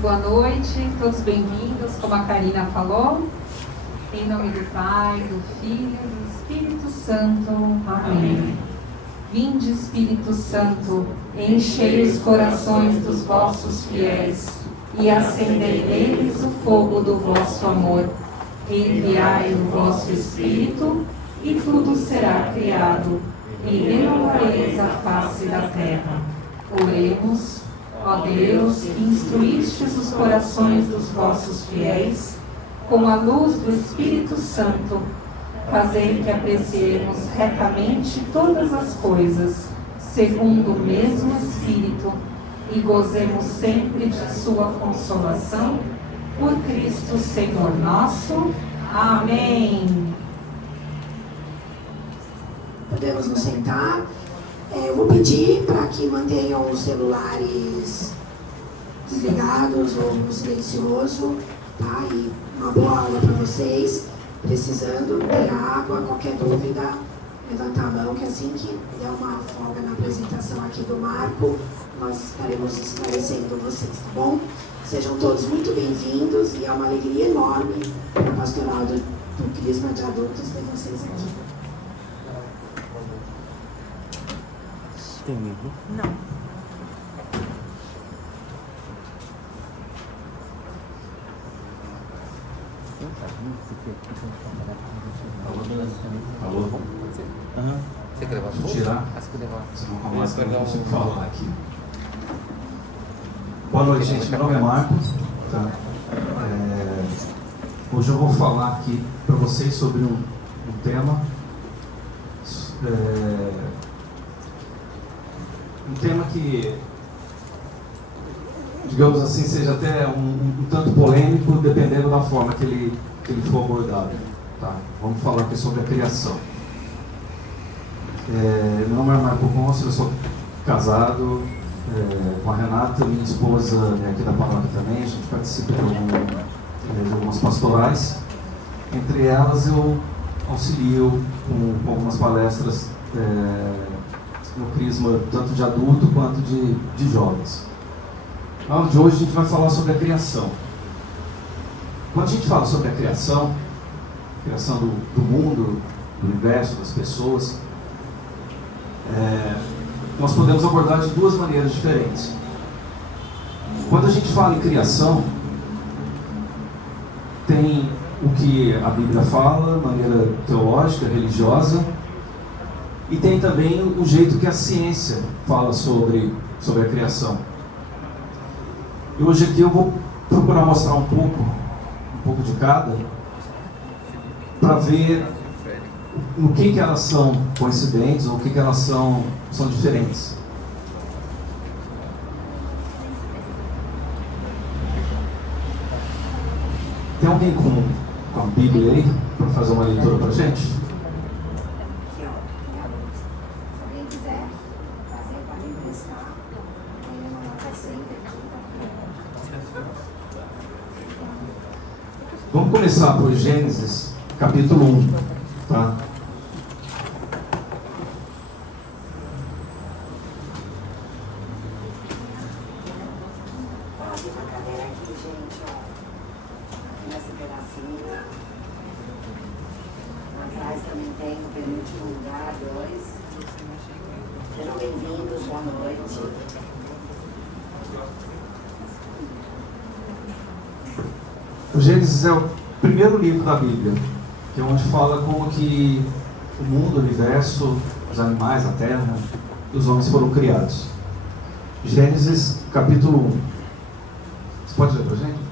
boa noite, todos bem-vindos, como a Karina falou, em nome do Pai, do Filho e do Espírito Santo. Amém. Vinde, Espírito Santo, enchei os corações dos vossos fiéis e acendei neles o fogo do vosso amor. Enviai o vosso Espírito e tudo será criado, e renovareis a face da terra. Oremos. Ó Deus, que instruístes os corações dos vossos fiéis com a luz do Espírito Santo, fazei que apreciemos retamente todas as coisas, segundo o mesmo Espírito, e gozemos sempre de sua consolação, por Cristo Senhor nosso. Amém. Podemos nos sentar. Eu vou pedir para que mantenham os celulares desligados ou no silencioso, tá? E uma boa aula para vocês. Precisando ter água, qualquer dúvida, levantar a mão, que assim que der uma folga na apresentação aqui do Marco, nós estaremos esclarecendo vocês, tá bom? Sejam todos muito bem-vindos e é uma alegria enorme para a pastoral do Crisma de Adultos ter vocês aqui. Tem livro? Não. Alô? Você quer levar? Deixa eu tirar. Acho que levar. Você não começa, eu não consigo falar aqui. Boa noite, gente. Meu nome é Marcos. Tá? Hoje eu vou falar aqui para vocês sobre um tema. Um tema que, digamos assim, seja até um tanto polêmico, dependendo da forma que ele for abordado. Tá? Vamos falar aqui sobre a criação. Meu nome é Marco Conce, eu sou casado com a Renata, minha esposa é aqui da paróquia também. A gente participa de algumas pastorais. Entre elas eu auxilio com algumas palestras no Crisma, tanto de adulto quanto de jovens. Na aula de hoje a gente vai falar sobre a criação. Quando a gente fala sobre a criação do mundo, do universo, das pessoas, nós podemos abordar de duas maneiras diferentes. Quando a gente fala em criação, tem o que a Bíblia fala, maneira teológica, religiosa, e tem também o jeito que a ciência fala sobre a criação. E hoje aqui eu vou procurar mostrar um pouco de cada, para ver no que elas são coincidentes ou o que elas são diferentes. Tem alguém com a Bíblia aí para fazer uma leitura para a gente? Vamos começar por Gênesis, capítulo 1, tá? Atrás também tem o penúltimo lugar, 2. Sejam bem-vindos, boa noite. O Gênesis é o primeiro livro da Bíblia, que é onde fala como que o mundo, o universo, os animais, a terra e os homens foram criados. Gênesis, capítulo 1. Você pode ler para a gente?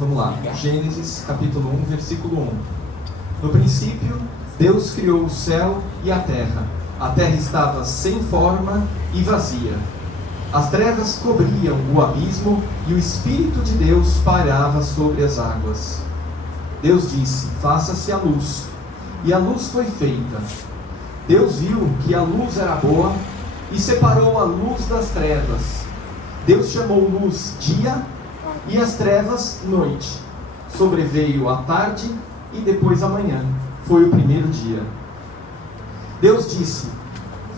Vamos lá, Gênesis capítulo 1, versículo 1. No princípio, Deus criou o céu e a terra. A terra estava sem forma e vazia. As trevas cobriam o abismo e o Espírito de Deus pairava sobre as águas. Deus disse: faça-se a luz. E a luz foi feita. Deus viu que a luz era boa e separou a luz das trevas. Deus chamou luz dia e as trevas noite. Sobreveio a tarde e depois a manhã. Foi o primeiro dia. Deus disse: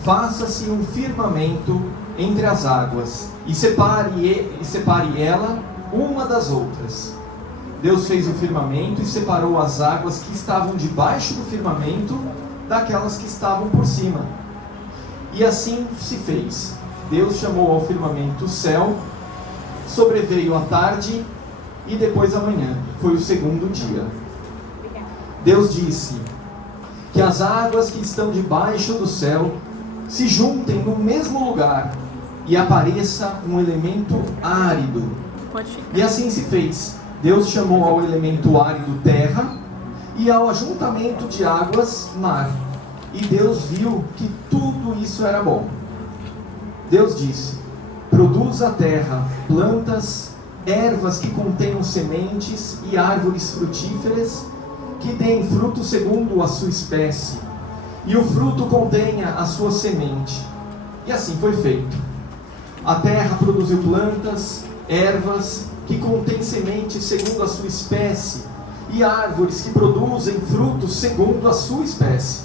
faça-se um firmamento entre as águas e separe ela uma das outras. Deus fez o firmamento e separou as águas que estavam debaixo do firmamento daquelas que estavam por cima. E assim se fez. Deus chamou ao firmamento o céu. Sobreveio a tarde e depois a manhã. Foi o segundo dia. Deus disse: que as águas que estão debaixo do céu se juntem no mesmo lugar e apareça um elemento árido. E assim se fez. Deus chamou ao elemento árido terra e ao ajuntamento de águas mar. E Deus viu que tudo isso era bom. Deus disse: produz a terra plantas, ervas que contenham sementes e árvores frutíferas que deem fruto segundo a sua espécie, e o fruto contenha a sua semente. E assim foi feito. A terra produziu plantas, ervas que contêm sementes segundo a sua espécie, e árvores que produzem frutos segundo a sua espécie,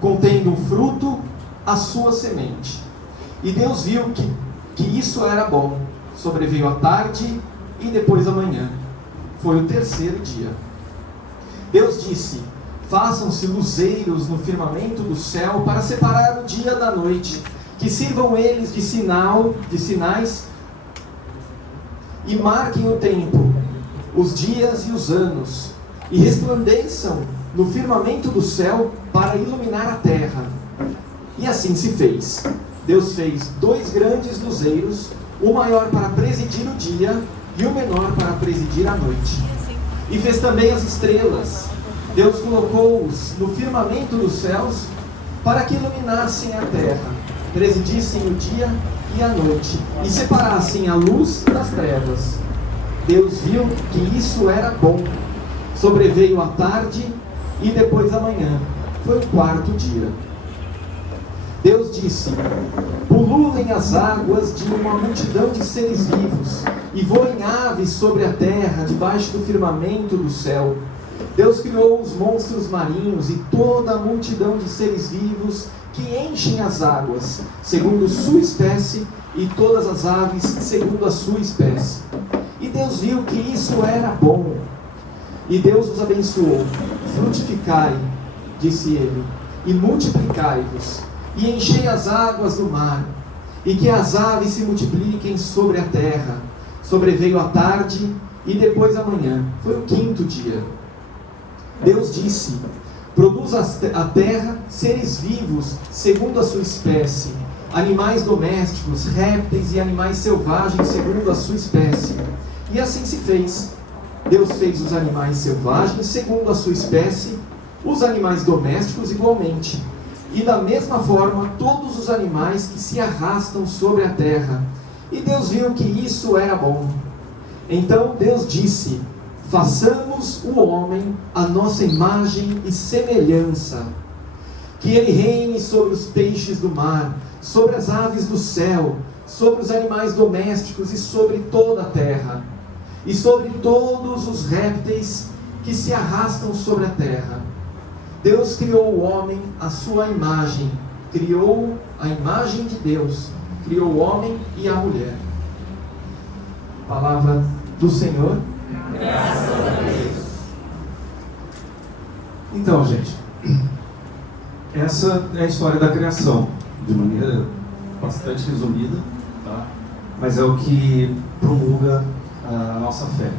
contendo um fruto a sua semente. E Deus viu que isso era bom. Sobreveio a tarde e depois a manhã. Foi o terceiro dia. Deus disse: façam-se luzeiros no firmamento do céu para separar o dia da noite, que sirvam eles de sinais, e marquem o tempo, os dias e os anos, e resplandeçam no firmamento do céu para iluminar a terra. E assim se fez. Deus fez 2 grandes luzeiros, o maior para presidir o dia e o menor para presidir a noite. E fez também as estrelas. Deus colocou-os no firmamento dos céus para que iluminassem a terra, presidissem o dia e a noite, e separassem a luz das trevas. Deus viu que isso era bom. Sobreveio a tarde e depois a manhã. Foi o quarto dia. Deus disse: pululem as águas de uma multidão de seres vivos, e voem aves sobre a terra, debaixo do firmamento do céu. Deus criou os monstros marinhos e toda a multidão de seres vivos que enchem as águas, segundo sua espécie, e todas as aves segundo a sua espécie. E Deus viu que isso era bom. E Deus os abençoou. Frutificai, disse ele, e multiplicai-vos, e enchei as águas do mar, e que as aves se multipliquem sobre a terra. Sobreveio a tarde e depois a manhã. Foi o quinto dia. Deus disse: produz a terra seres vivos segundo a sua espécie, animais domésticos, répteis e animais selvagens segundo a sua espécie. E assim se fez. Deus fez os animais selvagens segundo a sua espécie, os animais domésticos igualmente, e da mesma forma todos os animais que se arrastam sobre a terra. E Deus viu que isso era bom. Então Deus disse: façamos o homem à nossa imagem e semelhança, que ele reine sobre os peixes do mar, sobre as aves do céu, sobre os animais domésticos e sobre toda a terra, e sobre todos os répteis que se arrastam sobre a terra. Deus criou o homem à sua imagem, criou a imagem de Deus, criou o homem e a mulher. Palavra do Senhor. Graças a Deus. Então, gente, essa é a história da criação, de maneira bastante resumida, tá? Mas é o que promulga a nossa fé.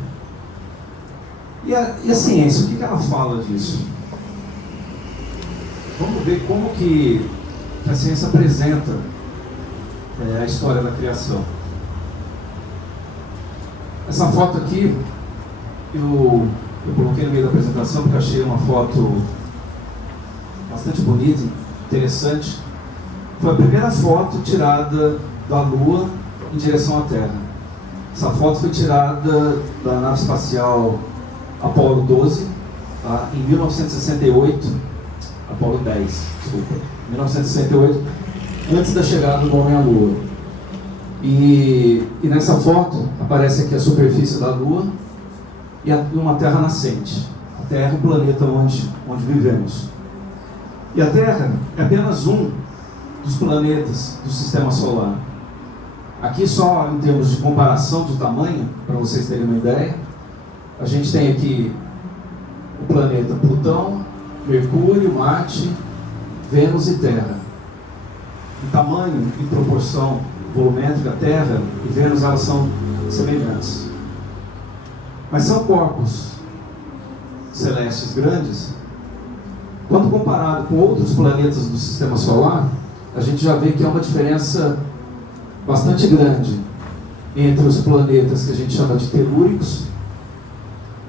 E a ciência, o que ela fala disso? Vamos ver como que a ciência apresenta a história da criação. Essa foto aqui, eu coloquei no meio da apresentação porque achei uma foto bastante bonita, interessante. Foi a primeira foto tirada da Lua em direção à Terra. Essa foto foi tirada da nave espacial Apollo 12, tá? Em 1968, Apollo 10, desculpa, 1968, antes da chegada do homem à Lua. E nessa foto aparece aqui a superfície da Lua, e uma Terra nascente. A Terra é o planeta onde vivemos. E a Terra é apenas um dos planetas do Sistema Solar. Aqui só em termos de comparação de tamanho, para vocês terem uma ideia, a gente tem aqui o planeta Plutão, Mercúrio, Marte, Vênus e Terra. Em tamanho e proporção volumétrica, Terra e Vênus elas são semelhantes. Mas são corpos celestes grandes. Quando comparado com outros planetas do Sistema Solar, a gente já vê que há uma diferença bastante grande entre os planetas que a gente chama de telúricos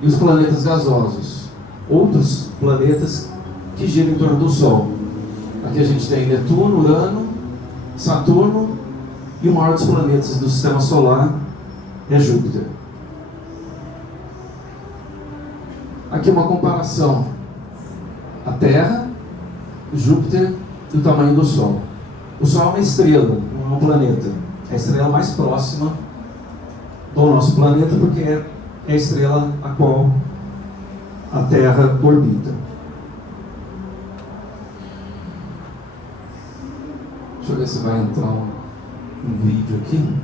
e os planetas gasosos. Outros planetas que giram em torno do Sol. Aqui a gente tem Netuno, Urano, Saturno e o maior dos planetas do Sistema Solar é Júpiter. Aqui uma comparação. A Terra, Júpiter e o tamanho do Sol. O Sol é uma estrela, não é um planeta. É a estrela mais próxima do nosso planeta porque é a estrela a qual a Terra orbita. Deixa eu ver se vai entrar um vídeo aqui.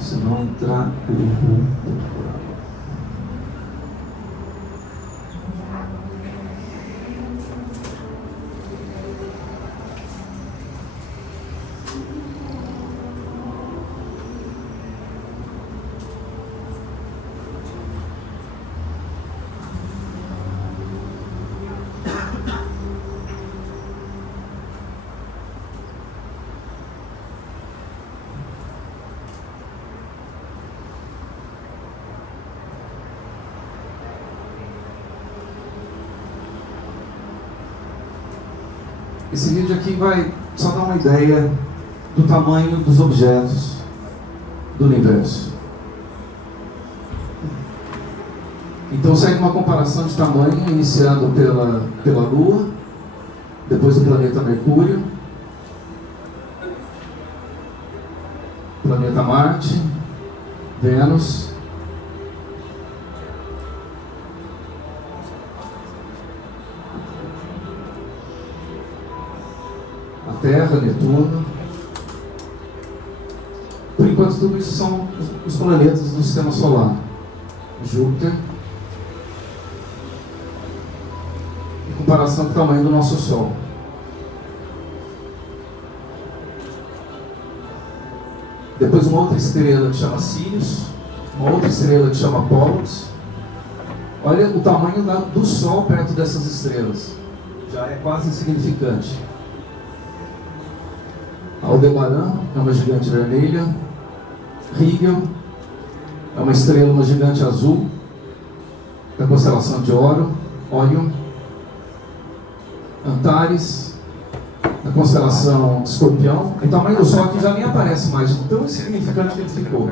Se não entrar, eu vou procurar. Esse vídeo aqui vai só dar uma ideia do tamanho dos objetos do universo. Então segue uma comparação de tamanho, iniciando pela Lua, depois do planeta Mercúrio, planeta Marte, Vênus, Terra, Netuno. Por enquanto tudo isso são os planetas do Sistema Solar. Júpiter, em comparação com o tamanho do nosso Sol. Depois uma outra estrela que chama Sirius, uma outra estrela que chama Pollux. Olha o tamanho do Sol perto dessas estrelas. Já é quase insignificante. Aldebaran é uma gigante vermelha. Rigel é uma estrela, uma gigante azul da constelação de Órion. Antares, da constelação de Escorpião. O tamanho do Sol aqui já nem aparece mais, tão insignificante que ele ficou.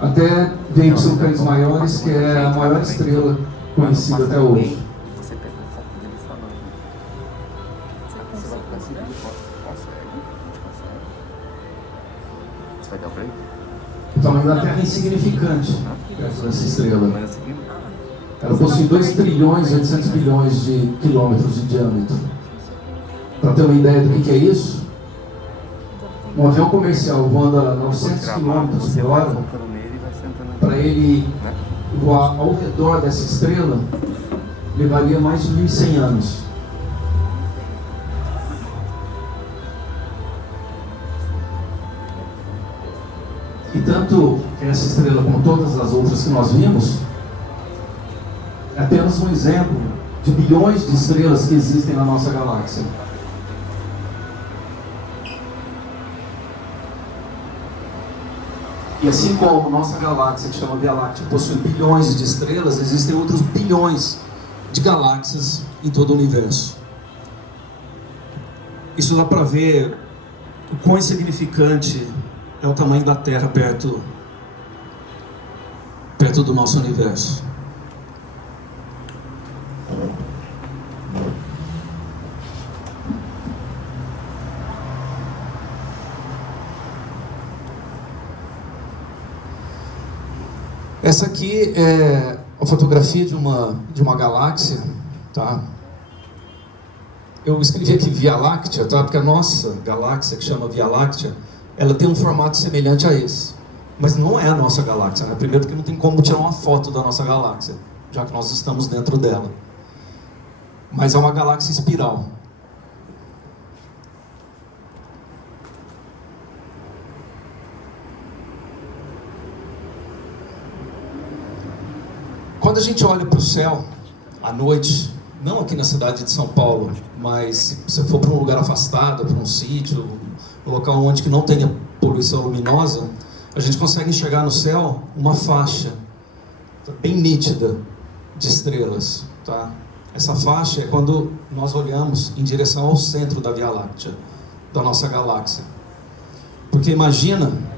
Até VY Canis Maiores, que é a maior estrela conhecida até hoje. O tamanho da Terra é insignificante perto dessa estrela. Ela possui 2 trilhões e 800 bilhões de quilômetros de diâmetro. Para ter uma ideia do que é isso, um avião comercial voando a 900 km por hora, para ele voar ao redor dessa estrela, levaria mais de 1.100 anos. E tanto essa estrela como todas as outras que nós vimos, é apenas um exemplo de bilhões de estrelas que existem na nossa galáxia. E assim como nossa galáxia, que chama Via Láctea, possui bilhões de estrelas, existem outros bilhões de galáxias em todo o universo. Isso dá para ver o quão insignificante é o tamanho da Terra perto do nosso universo. Essa aqui é a fotografia de uma galáxia, tá? Eu escrevi aqui Via Láctea, tá? Porque a nossa galáxia, que chama Via Láctea, ela tem um formato semelhante a esse. Mas não é a nossa galáxia, né? Primeiro porque não tem como tirar uma foto da nossa galáxia, já que nós estamos dentro dela. Mas é uma galáxia espiral. Quando a gente olha para o céu, à noite, não aqui na cidade de São Paulo, mas se você for para um lugar afastado, para um sítio, um local onde que não tenha poluição luminosa, a gente consegue enxergar no céu uma faixa bem nítida de estrelas, tá? Essa faixa é quando nós olhamos em direção ao centro da Via Láctea, da nossa galáxia. Porque imagina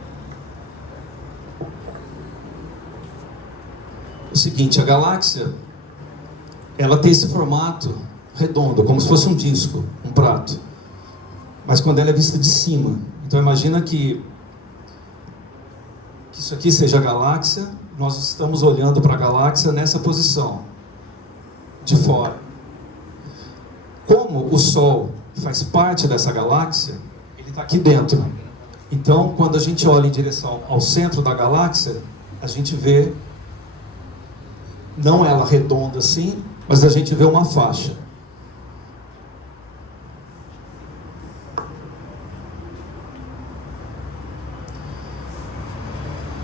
o seguinte, a galáxia, ela tem esse formato redondo, como se fosse um disco, um prato. Mas quando ela é vista de cima. Então imagina que isso aqui seja a galáxia, nós estamos olhando para a galáxia nessa posição, de fora. Como o Sol faz parte dessa galáxia, ele está aqui dentro. Então, quando a gente olha em direção ao centro da galáxia, a gente vê, não ela redonda assim, mas a gente vê uma faixa.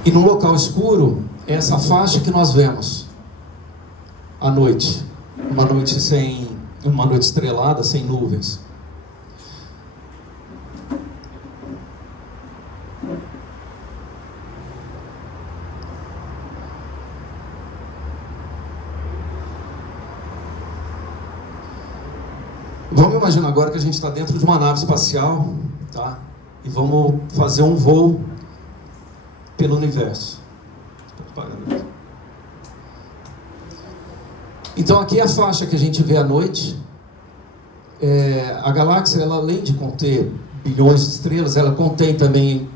E num local escuro, é essa faixa que nós vemos à noite. Uma noite estrelada, sem nuvens. Vamos imaginar agora que a gente está dentro de uma nave espacial, tá? E vamos fazer um voo pelo universo. Então aqui é a faixa que a gente vê à noite. A galáxia, ela, além de conter bilhões de estrelas, ela contém também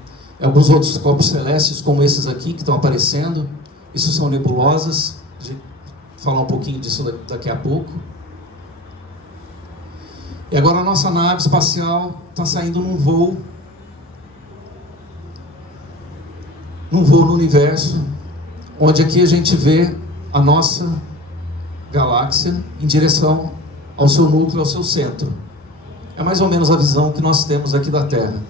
alguns outros corpos celestes, como esses aqui que estão aparecendo. Isso são nebulosas. A gente vai falar um pouquinho disso daqui a pouco. E agora a nossa nave espacial está saindo num voo no universo, onde aqui a gente vê a nossa galáxia em direção ao seu núcleo, ao seu centro. É mais ou menos a visão que nós temos aqui da Terra.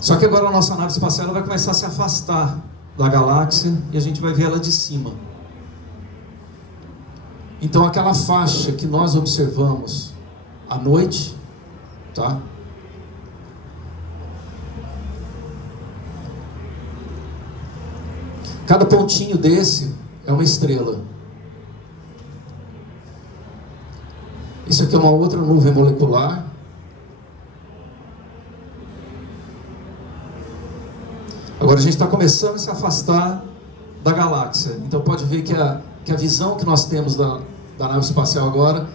Só que agora a nossa nave espacial vai começar a se afastar da galáxia e a gente vai ver ela de cima. Então aquela faixa que nós observamos à noite, tá? Cada pontinho desse é uma estrela. Isso aqui é uma outra nuvem molecular. Agora a gente está começando a se afastar da galáxia. Então pode ver que a visão que nós temos da nave espacial agora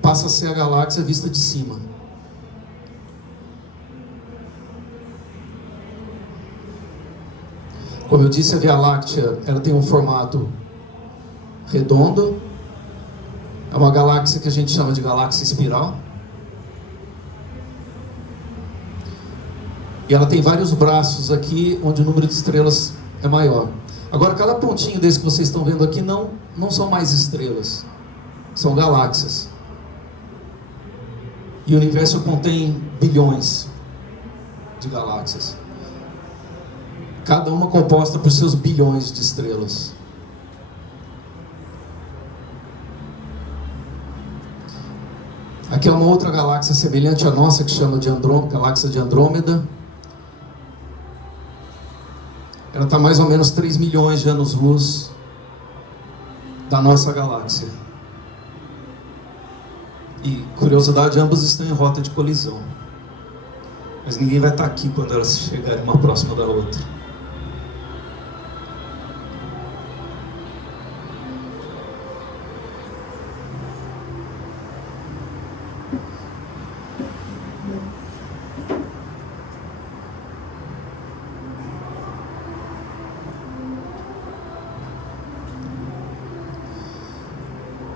passa a ser a galáxia vista de cima. Como eu disse, a Via Láctea, ela tem um formato redondo. É uma galáxia que a gente chama de galáxia espiral. E ela tem vários braços aqui, onde o número de estrelas é maior. Agora, cada pontinho desse que vocês estão vendo aqui não são mais estrelas. São galáxias. E o universo contém bilhões de galáxias. Cada uma composta por seus bilhões de estrelas. Aqui é uma outra galáxia semelhante à nossa, que chama de galáxia de Andrômeda. Ela está mais ou menos 3 milhões de anos-luz da nossa galáxia. E, curiosidade, ambas estão em rota de colisão. Mas ninguém vai estar aqui quando elas chegarem uma próxima da outra.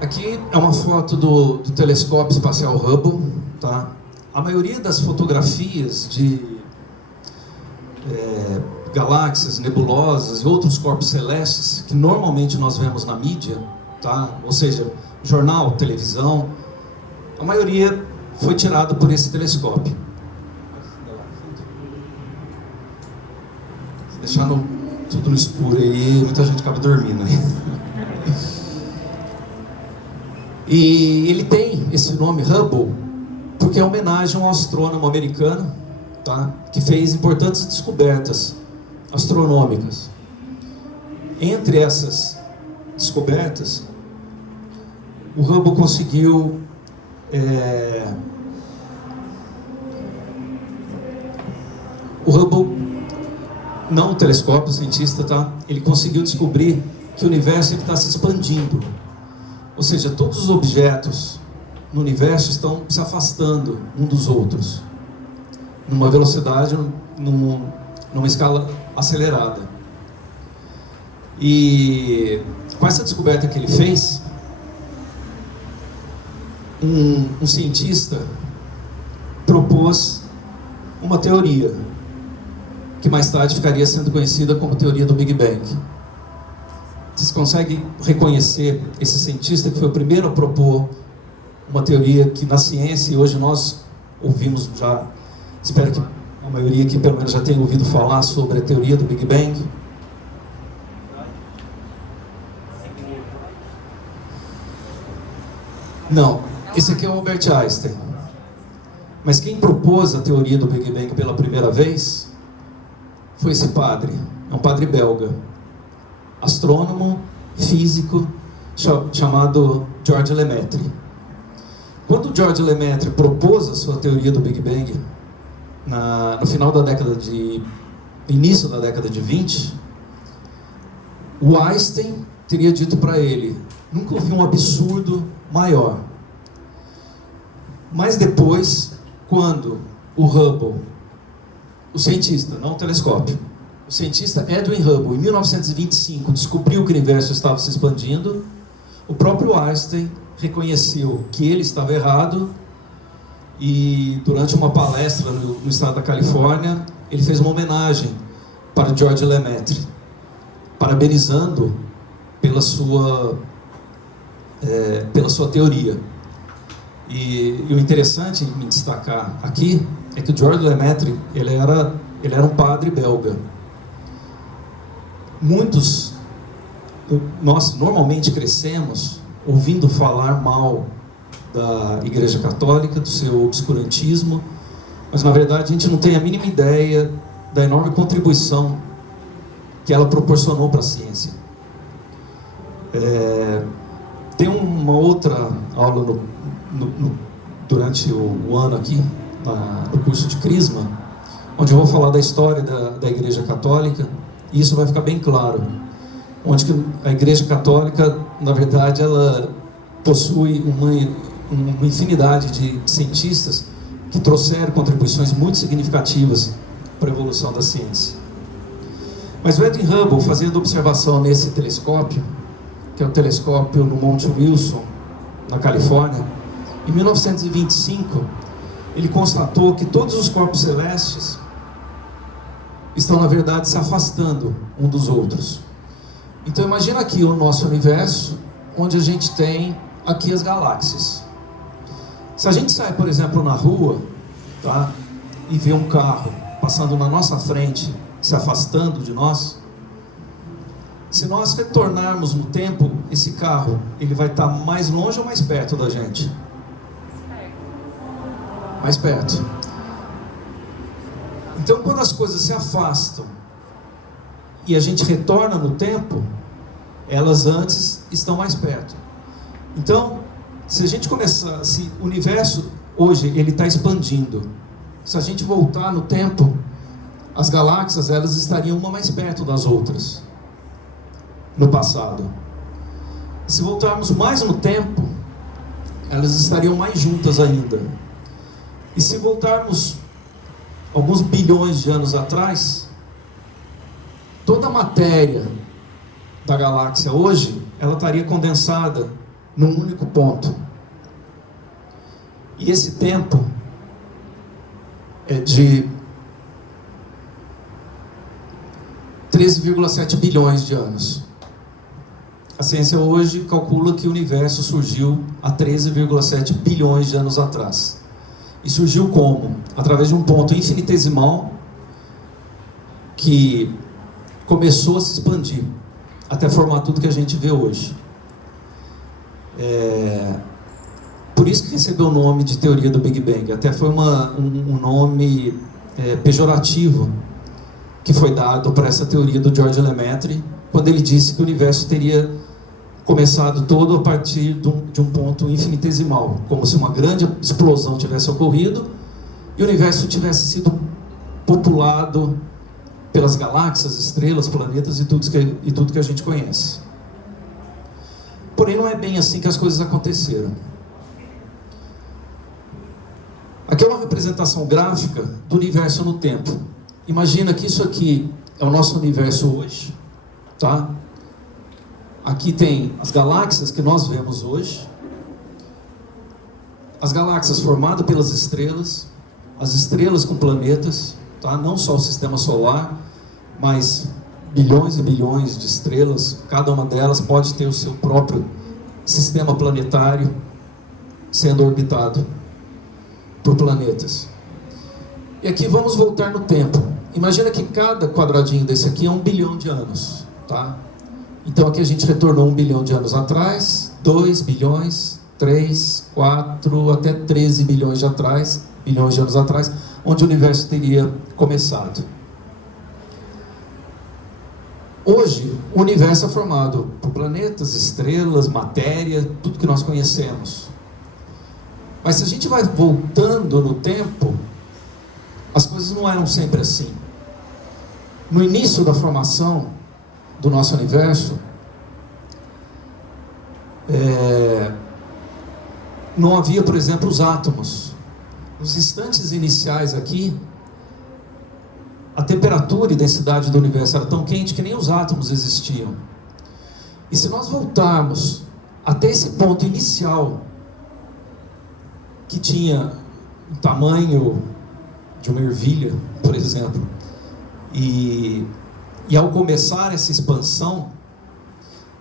Aqui é uma foto do telescópio espacial Hubble, tá? A maioria das fotografias de galáxias, nebulosas e outros corpos celestes que normalmente nós vemos na mídia, tá? Ou seja, jornal, televisão, a maioria foi tirada por esse telescópio. Se deixar tudo no escuro aí, muita gente acaba dormindo aí. E ele tem esse nome Hubble porque é homenagem a um astrônomo americano, tá? Que fez importantes descobertas astronômicas. Entre essas descobertas, o Hubble conseguiu o Hubble, não o telescópio, o cientista, tá? Ele conseguiu descobrir que o universo está se expandindo. Ou seja, todos os objetos no universo estão se afastando um dos outros, numa velocidade, numa escala acelerada. E com essa descoberta que ele fez, um cientista propôs uma teoria, que mais tarde ficaria sendo conhecida como teoria do Big Bang. Vocês conseguem reconhecer esse cientista que foi o primeiro a propor uma teoria que na ciência, e hoje nós ouvimos já, espero que a maioria aqui pelo menos já tenha ouvido falar sobre a teoria do Big Bang? Não, esse aqui é o Albert Einstein. Mas quem propôs a teoria do Big Bang pela primeira vez foi esse padre, é um padre belga, astrônomo, físico, chamado Georges Lemaitre. Quando Georges Lemaitre propôs a sua teoria do Big Bang, no final da início da década de 20, o Einstein teria dito para ele: nunca ouvi um absurdo maior. Mas depois, quando o Hubble, o cientista, não o telescópio, o cientista Edwin Hubble, em 1925, descobriu que o universo estava se expandindo, o próprio Einstein reconheceu que ele estava errado e, durante uma palestra no estado da Califórnia, ele fez uma homenagem para Georges Lemaitre, parabenizando pela sua teoria. E o interessante em destacar aqui é que o Georges Lemaitre ele era um padre belga. Nós normalmente crescemos ouvindo falar mal da Igreja Católica, do seu obscurantismo, mas na verdade a gente não tem a mínima ideia da enorme contribuição que ela proporcionou para a ciência. Tem uma outra aula durante o ano aqui, no curso de Crisma, onde eu vou falar da história da Igreja Católica, e isso vai ficar bem claro. Onde que a Igreja Católica, na verdade, ela possui uma infinidade de cientistas que trouxeram contribuições muito significativas para a evolução da ciência. Mas o Edwin Hubble, fazendo observação nesse telescópio, que é o telescópio no Monte Wilson, na Califórnia, em 1925, ele constatou que todos os corpos celestes estão, na verdade, se afastando um dos outros. Então imagina aqui o nosso universo, onde a gente tem aqui as galáxias. Se a gente sai, por exemplo, na rua, tá, e vê um carro passando na nossa frente, se afastando de nós, se nós retornarmos no tempo, esse carro, ele vai estar mais longe ou mais perto da gente? Mais perto. Então, quando as coisas se afastam e a gente retorna no tempo, elas antes estão mais perto. Então, se a gente começar, se o universo hoje ele está expandindo, se a gente voltar no tempo, as galáxias elas estariam uma mais perto das outras no passado. Se voltarmos mais no tempo, elas estariam mais juntas ainda. E se voltarmos alguns bilhões de anos atrás, toda a matéria da galáxia hoje, ela estaria condensada num único ponto. E esse tempo é de 13,7 bilhões de anos. A ciência hoje calcula que o universo surgiu há 13,7 bilhões de anos atrás. E surgiu como? Através de um ponto infinitesimal que começou a se expandir até formar tudo que a gente vê hoje. Por isso que recebeu o nome de teoria do Big Bang. Até foi um nome pejorativo que foi dado para essa teoria do George Lemaitre, quando ele disse que o universo teria começado todo a partir de um ponto infinitesimal, como se uma grande explosão tivesse ocorrido e o universo tivesse sido populado pelas galáxias, estrelas, planetas e tudo que a gente conhece. Porém, não é bem assim que as coisas aconteceram. Aqui é uma representação gráfica do universo no tempo. Imagina que isso aqui é o nosso universo hoje, tá? Aqui tem as galáxias que nós vemos hoje, as galáxias formadas pelas estrelas, as estrelas com planetas, tá? Não só o sistema solar, mas bilhões e bilhões de estrelas, cada uma delas pode ter o seu próprio sistema planetário sendo orbitado por planetas. E aqui vamos voltar no tempo. Imagina que cada quadradinho desse aqui é 1 bilhão de anos, tá? Então aqui a gente retornou 1 bilhão de anos atrás, 2 bilhões, 3, 4, até 13 bilhões de anos atrás, onde o universo teria começado. Hoje, o universo é formado por planetas, estrelas, matéria, tudo que nós conhecemos. Mas se a gente vai voltando no tempo, as coisas não eram sempre assim. No início da formação do nosso universo, não havia, por exemplo, os átomos. Nos instantes iniciais aqui, a temperatura e densidade do universo era tão quente que nem os átomos existiam. E se nós voltarmos até esse ponto inicial, que tinha o tamanho de uma ervilha, por exemplo, e ao começar essa expansão,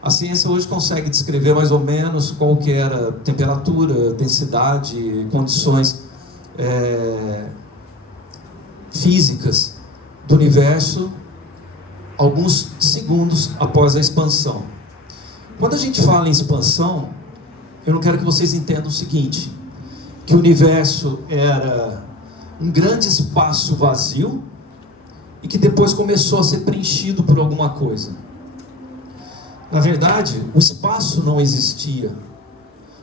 a ciência hoje consegue descrever mais ou menos qual que era a temperatura, densidade, condições físicas do universo alguns segundos após a expansão. Quando a gente fala em expansão, eu não quero que vocês entendam o seguinte, que o universo era um grande espaço vazio e que depois começou a ser preenchido por alguma coisa. Na verdade, o espaço não existia,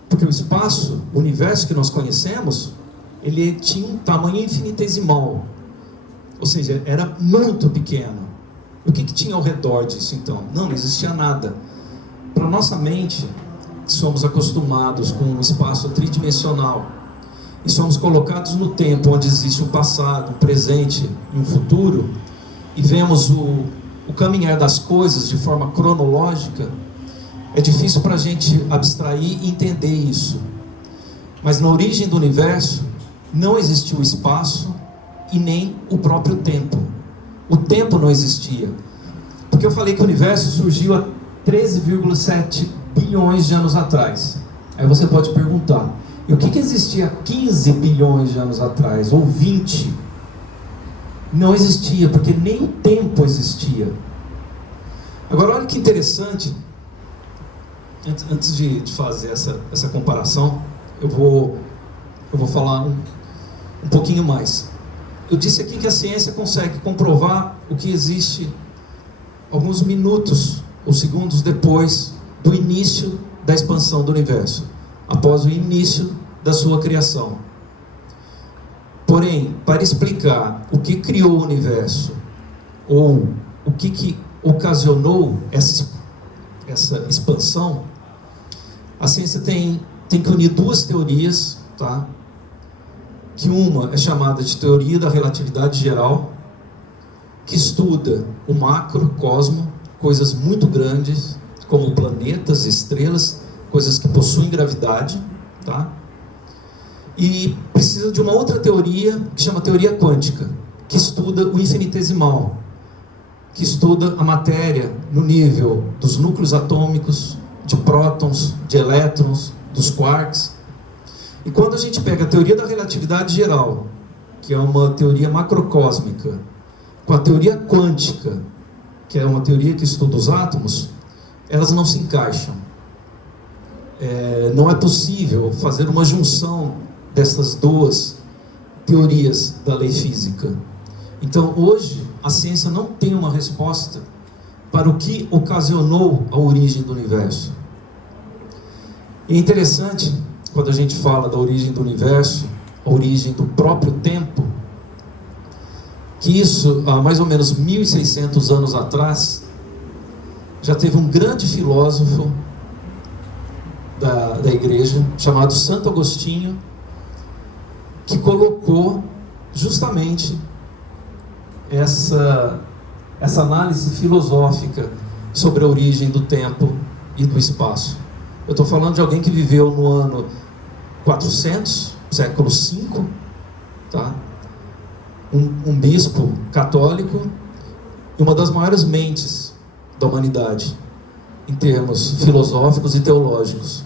porque o espaço, o universo que nós conhecemos, ele tinha um tamanho infinitesimal, ou seja, era muito pequeno. O que tinha ao redor disso então? Não existia nada. Para nossa mente, somos acostumados com um espaço tridimensional e somos colocados no tempo onde existe um passado, um presente e um futuro, e vemos o caminhar das coisas de forma cronológica, é difícil para a gente abstrair e entender isso. Mas na origem do universo não existiu o espaço e nem o próprio tempo. O tempo não existia, porque eu falei que o universo surgiu há 13,7 bilhões de anos atrás. Aí você pode perguntar, e o que existia há 15 bilhões de anos atrás, ou 20? Não existia, porque nem o tempo existia. Agora olha que interessante, antes de fazer essa comparação, eu vou falar um pouquinho mais. Eu disse aqui que a ciência consegue comprovar o que existe alguns minutos ou segundos depois do início da expansão do universo, após o início da sua criação. Porém, para explicar o que criou o universo, ou o que ocasionou essa expansão, a ciência tem que unir duas teorias, tá? Que uma é chamada de teoria da relatividade geral, que estuda o macrocosmo, coisas muito grandes, como planetas, estrelas, coisas que possuem gravidade, tá? E precisa de uma outra teoria que chama teoria quântica, que estuda o infinitesimal, que estuda a matéria no nível dos núcleos atômicos, de prótons, de elétrons, dos quarks. E quando a gente pega a teoria da relatividade geral, que é uma teoria macrocósmica, com a teoria quântica, que é uma teoria que estuda os átomos, elas não se encaixam. Não é possível fazer uma junção dessas duas teorias da lei física. Então, hoje, a ciência não tem uma resposta para o que ocasionou a origem do universo. E é interessante, quando a gente fala da origem do universo, a origem do próprio tempo, que isso, há mais ou menos 1.600 anos atrás, já teve um grande filósofo da igreja, chamado Santo Agostinho, que colocou justamente essa análise filosófica sobre a origem do tempo e do espaço. Eu estou falando de alguém que viveu no ano 400, século V, tá? Um bispo católico e uma das maiores mentes da humanidade em termos filosóficos e teológicos.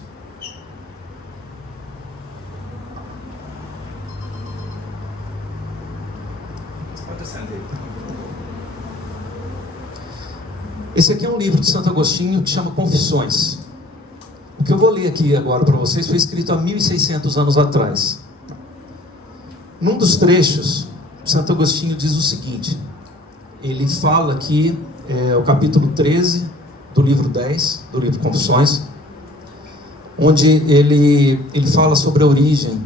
Esse aqui é um livro de Santo Agostinho que chama Confissões. O que eu vou ler aqui agora para vocês foi escrito há 1.600 anos atrás. Num dos trechos, Santo Agostinho diz o seguinte: ele fala aqui, o capítulo 13 do livro 10, do livro Confissões, onde ele fala sobre a origem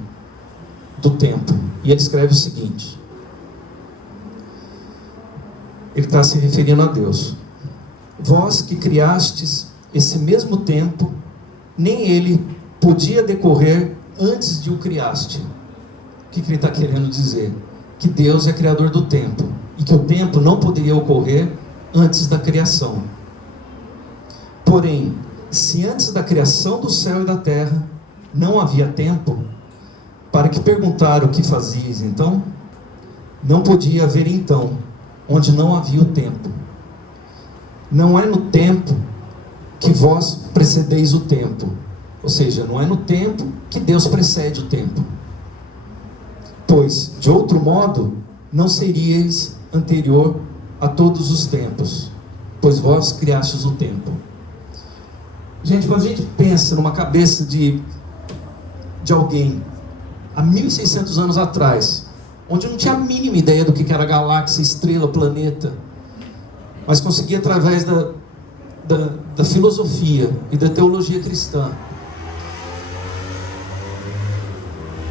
do tempo. E ele escreve o seguinte: ele está se referindo a Deus. Vós que criastes esse mesmo tempo, nem ele podia decorrer antes de o criaste. O que ele está querendo dizer? Que Deus é criador do tempo, e que o tempo não poderia ocorrer antes da criação. Porém, se antes da criação do céu e da terra não havia tempo, para que perguntar o que fazias então? Não podia haver então, onde não havia o tempo. Não é no tempo que vós precedeis o tempo. Ou seja, não é no tempo que Deus precede o tempo. Pois, de outro modo, não seríeis anterior a todos os tempos, pois vós criastes o tempo. Gente, quando a gente pensa numa cabeça de alguém há 1.600 anos atrás, onde não tinha a mínima ideia do que era galáxia, estrela, planeta, mas conseguia, através da filosofia e da teologia cristã,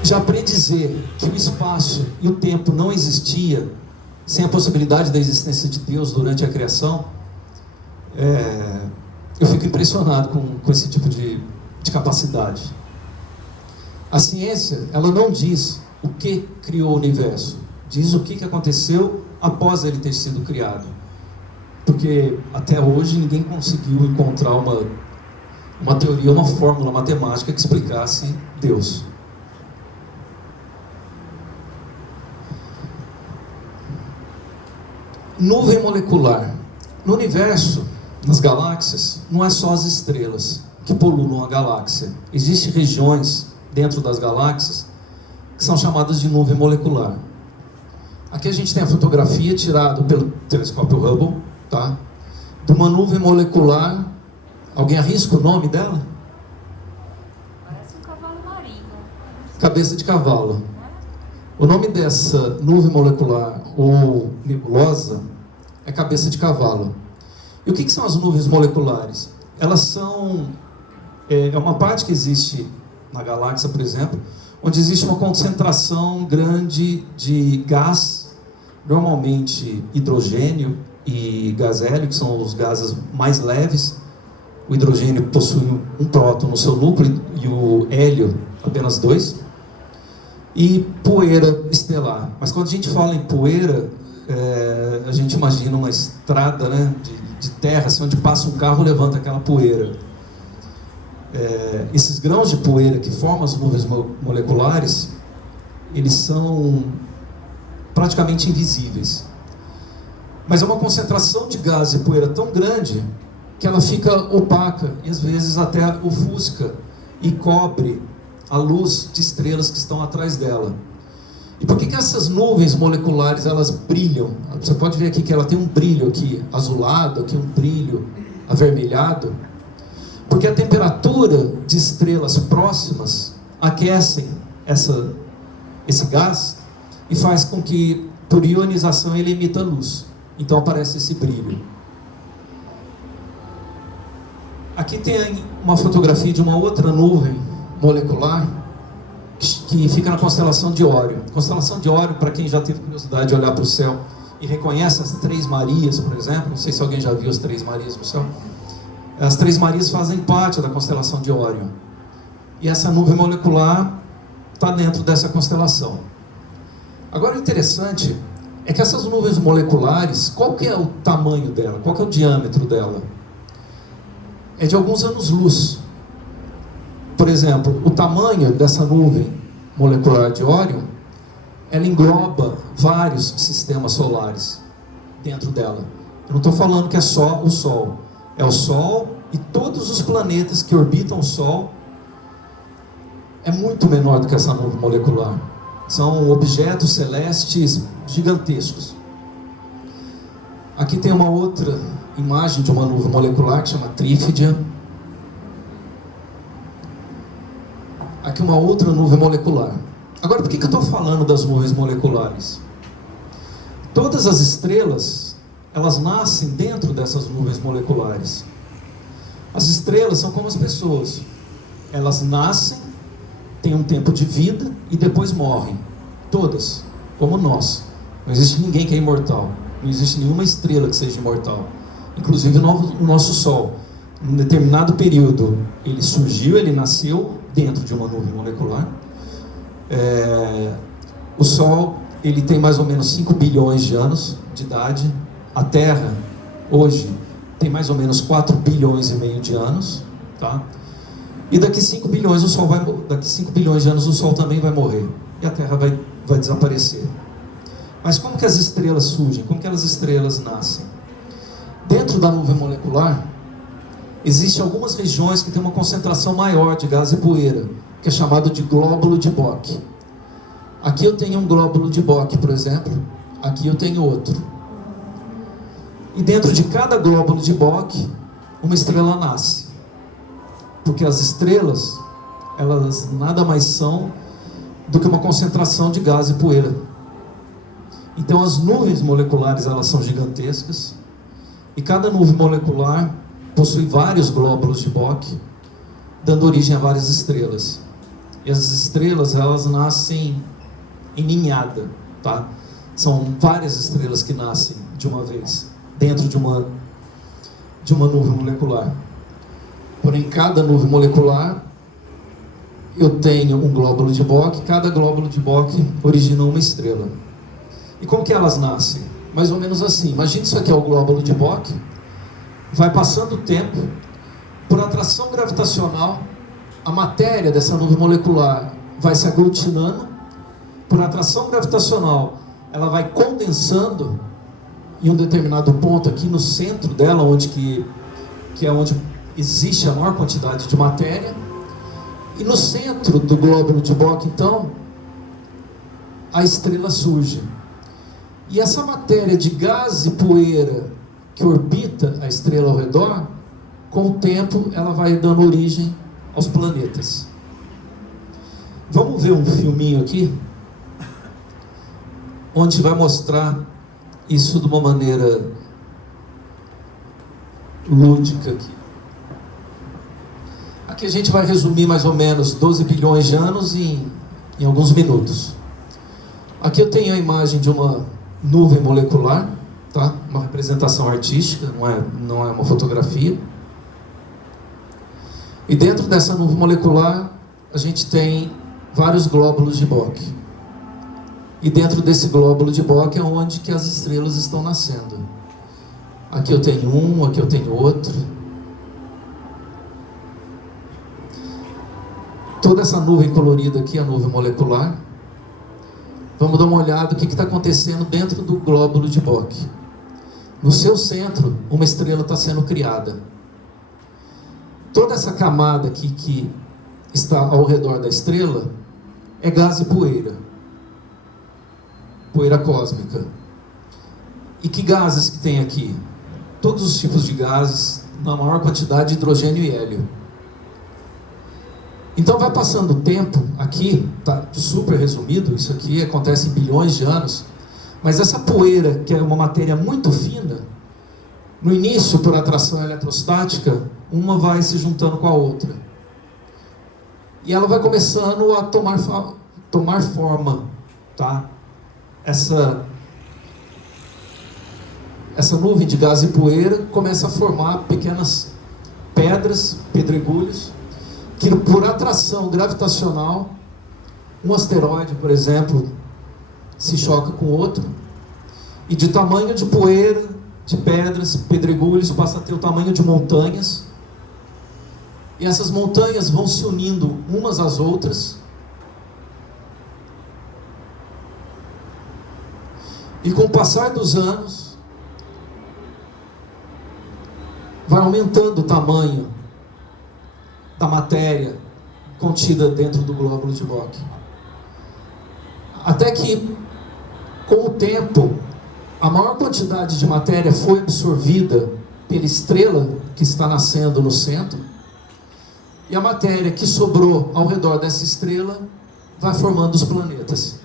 já predizer que o espaço e o tempo não existia sem a possibilidade da existência de Deus durante a criação, eu fico impressionado com esse tipo de capacidade. A ciência, ela não diz o que criou o universo, diz o que aconteceu após ele ter sido criado. Porque até hoje ninguém conseguiu encontrar uma teoria, uma fórmula matemática que explicasse Deus. Nuvem molecular. No universo, nas galáxias, não é só as estrelas que poluem a galáxia. Existem regiões dentro das galáxias que são chamadas de nuvem molecular. Aqui a gente tem a fotografia tirada pelo telescópio Hubble, tá? De uma nuvem molecular. Alguém arrisca o nome dela? Parece um cavalo marinho. Cabeça de cavalo. O nome dessa nuvem molecular ou nebulosa é cabeça de cavalo. E o que são as nuvens moleculares? Elas são uma parte que existe na galáxia, por exemplo, onde existe uma concentração grande de gás, normalmente hidrogênio e gás hélio, que são os gases mais leves. O hidrogênio possui um próton no seu núcleo e o hélio apenas 2. E poeira estelar. Mas quando a gente fala em poeira, a gente imagina uma estrada, né, de terra, assim, onde passa um carro e levanta aquela poeira. esses grãos de poeira que formam as nuvens moleculares, eles são praticamente invisíveis. Mas é uma concentração de gás e poeira tão grande que ela fica opaca e às vezes até ofusca e cobre a luz de estrelas que estão atrás dela. E por que essas nuvens moleculares elas brilham? Você pode ver aqui que ela tem um brilho aqui azulado, aqui um brilho avermelhado, porque a temperatura de estrelas próximas aquecem esse gás e faz com que, por ionização, ele emita luz. Então aparece esse brilho. Aqui tem uma fotografia de uma outra nuvem molecular que fica na constelação de Órion. Constelação de Órion, para quem já teve curiosidade de olhar para o céu e reconhece as Três Marias, por exemplo, não sei se alguém já viu as Três Marias no céu. As Três Marias fazem parte da constelação de Órion. E essa nuvem molecular está dentro dessa constelação. Agora, o interessante é que essas nuvens moleculares, qual que é o tamanho dela? Qual que é o diâmetro dela? É de alguns anos-luz. Por exemplo, o tamanho dessa nuvem molecular de Órion, ela engloba vários sistemas solares dentro dela. Eu não estou falando que é só o Sol. É o Sol e todos os planetas que orbitam o Sol. É muito menor do que essa nuvem molecular. São objetos celestes gigantescos. Aqui tem uma outra imagem de uma nuvem molecular que chama Trífida. Aqui uma outra nuvem molecular. Agora, por que eu estou falando das nuvens moleculares? Todas as estrelas, elas nascem dentro dessas nuvens moleculares. As estrelas são como as pessoas. Elas nascem, têm um tempo de vida e depois morrem. Todas, como nós. Não existe ninguém que é imortal. Não existe nenhuma estrela que seja imortal. Inclusive o nosso Sol. Em um determinado período, ele surgiu, ele nasceu dentro de uma nuvem molecular. O Sol, ele tem mais ou menos 5 bilhões de anos de idade. A Terra, hoje, tem mais ou menos 4 bilhões e meio de anos, tá? E daqui 5 bilhões de anos o Sol também vai morrer. E a Terra vai desaparecer. Mas como que as estrelas surgem? Como que as estrelas nascem? Dentro da nuvem molecular, existem algumas regiões que têm uma concentração maior de gás e poeira, que é chamado de glóbulo de Bock. Aqui eu tenho um glóbulo de Bock, por exemplo. Aqui eu tenho outro. E dentro de cada glóbulo de Bock, uma estrela nasce. Porque as estrelas, elas nada mais são do que uma concentração de gás e poeira. Então as nuvens moleculares, elas são gigantescas. E cada nuvem molecular possui vários glóbulos de Bock, dando origem a várias estrelas. E as estrelas, elas nascem em ninhada, tá? São várias estrelas que nascem de uma vez, dentro de uma nuvem molecular. Porém, cada nuvem molecular, eu tenho um glóbulo de Bock, cada glóbulo de Bock origina uma estrela. E como que elas nascem? Mais ou menos assim. Imagine isso aqui é o glóbulo de Bock. Vai passando o tempo, por atração gravitacional, a matéria dessa nuvem molecular vai se aglutinando. Por atração gravitacional, ela vai condensando em um determinado ponto aqui no centro dela, que é onde existe a maior quantidade de matéria. E no centro do glóbulo de Bock, então, a estrela surge. E essa matéria de gás e poeira que orbita a estrela ao redor, com o tempo ela vai dando origem aos planetas. Vamos ver um filminho aqui, onde vai mostrar isso de uma maneira lúdica aqui. Aqui a gente vai resumir mais ou menos 12 bilhões de anos em alguns minutos. Aqui eu tenho a imagem de uma nuvem molecular, tá? Uma representação artística, não é uma fotografia. E dentro dessa nuvem molecular, a gente tem vários glóbulos de Bock. E dentro desse glóbulo de Bock é onde que as estrelas estão nascendo. Aqui eu tenho um, aqui eu tenho outro. toda essa nuvem colorida aqui, a nuvem molecular. Vamos dar uma olhada no que está acontecendo dentro do glóbulo de Bock. No seu centro, uma estrela está sendo criada. Toda essa camada aqui que está ao redor da estrela é gás e poeira. Poeira cósmica. E que gases que tem aqui? Todos os tipos de gases, na maior quantidade de hidrogênio e hélio. Então vai passando o tempo, aqui está super resumido, isso aqui acontece em bilhões de anos, mas essa poeira, que é uma matéria muito fina, no início, por atração eletrostática, uma vai se juntando com a outra. E ela vai começando a tomar forma, tá? Essa nuvem de gás e poeira começa a formar pequenas pedras, pedregulhos, que por atração gravitacional, um asteroide, por exemplo, se choca com outro, e de tamanho de poeira, de pedras, pedregulhos, passa a ter o tamanho de montanhas, e essas montanhas vão se unindo umas às outras, e com o passar dos anos, vai aumentando o tamanho da matéria contida dentro do glóbulo de Bock. Até que, com o tempo, a maior quantidade de matéria foi absorvida pela estrela que está nascendo no centro, e a matéria que sobrou ao redor dessa estrela vai formando os planetas.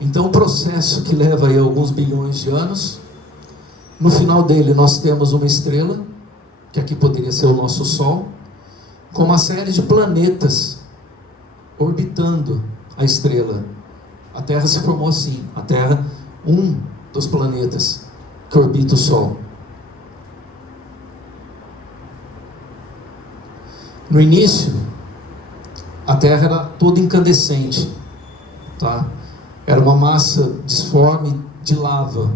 Então, o processo que leva aí alguns bilhões de anos, no final dele nós temos uma estrela, que aqui poderia ser o nosso Sol, com uma série de planetas orbitando a estrela. A Terra se formou assim. A Terra, um dos planetas que orbita o Sol. No início, a Terra era toda incandescente, tá? Era uma massa disforme de lava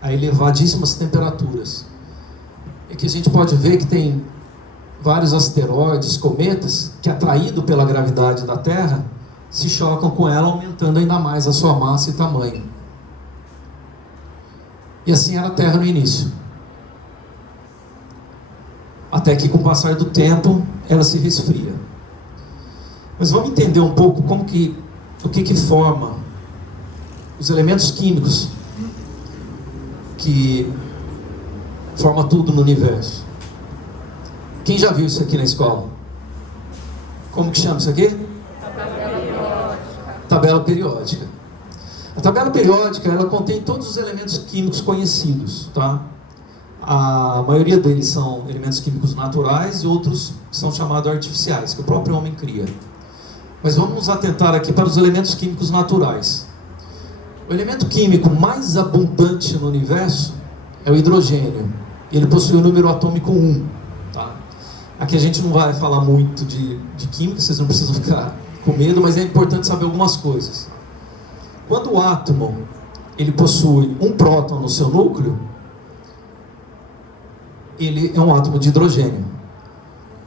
a elevadíssimas temperaturas. É que a gente pode ver que tem vários asteroides, cometas, que atraído pela gravidade da Terra, se chocam com ela, aumentando ainda mais a sua massa e tamanho. E assim era a Terra no início. Até que, com o passar do tempo, ela se resfria. Mas vamos entender um pouco o que forma os elementos químicos que forma tudo no universo. Quem já viu isso aqui na escola? Como que chama isso aqui? Tabela periódica. A tabela periódica, ela contém todos os elementos químicos conhecidos, tá? A maioria deles são elementos químicos naturais e outros são chamados artificiais, que o próprio homem cria. Mas vamos nos atentar aqui para os elementos químicos naturais. O elemento químico mais abundante no universo é o hidrogênio. Ele possui o número atômico 1. Tá? Aqui a gente não vai falar muito de química, vocês não precisam ficar com medo, mas é importante saber algumas coisas. Quando o átomo ele possui um próton no seu núcleo, ele é um átomo de hidrogênio.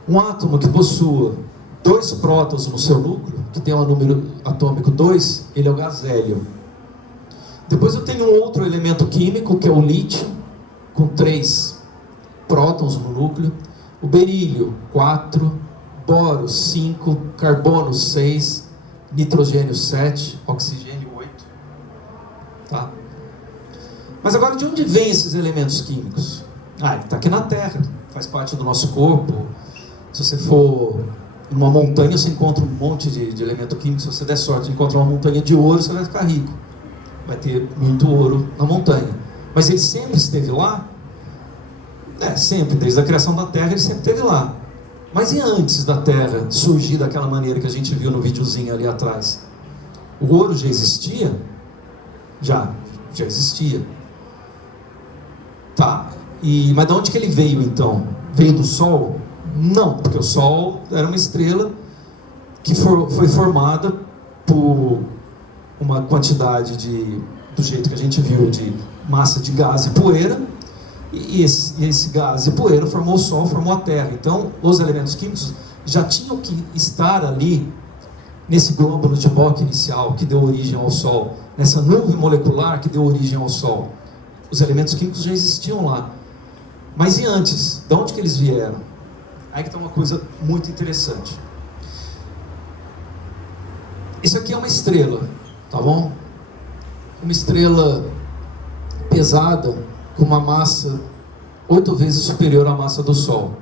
Um átomo que possua 2 prótons no seu núcleo, que tem o número atômico 2, ele é o gás hélio. Depois eu tenho um outro elemento químico, que é o lítio, com 3 prótons no núcleo, o berílio 4, boro 5, carbono 6, nitrogênio 7, oxigênio 8. Tá? Mas agora, de onde vêm esses elementos químicos? Ele está aqui na Terra, faz parte do nosso corpo. Se você for numa montanha, você encontra um monte de elemento químico. Se você der sorte de encontrar uma montanha de ouro, você vai ficar rico. Vai ter muito ouro na montanha. Mas ele sempre esteve lá? Sempre, desde a criação da Terra ele sempre esteve lá. Mas e antes da Terra surgir daquela maneira que a gente viu no videozinho ali atrás? O ouro já existia? Já existia. Tá, mas de onde que ele veio então? Veio do Sol? Não, porque o Sol era uma estrela que foi formada por uma quantidade do jeito que a gente viu, de massa de gás e poeira, e esse gás e poeira formou o Sol, formou a Terra. Então, os elementos químicos já tinham que estar ali, nesse glóbulo de Bohr inicial que deu origem ao Sol, nessa nuvem molecular que deu origem ao Sol. Os elementos químicos já existiam lá. Mas e antes? De onde que eles vieram? Aí que está uma coisa muito interessante. Isso aqui é uma estrela, tá bom? Uma estrela pesada, com uma massa 8 vezes superior à massa do Sol.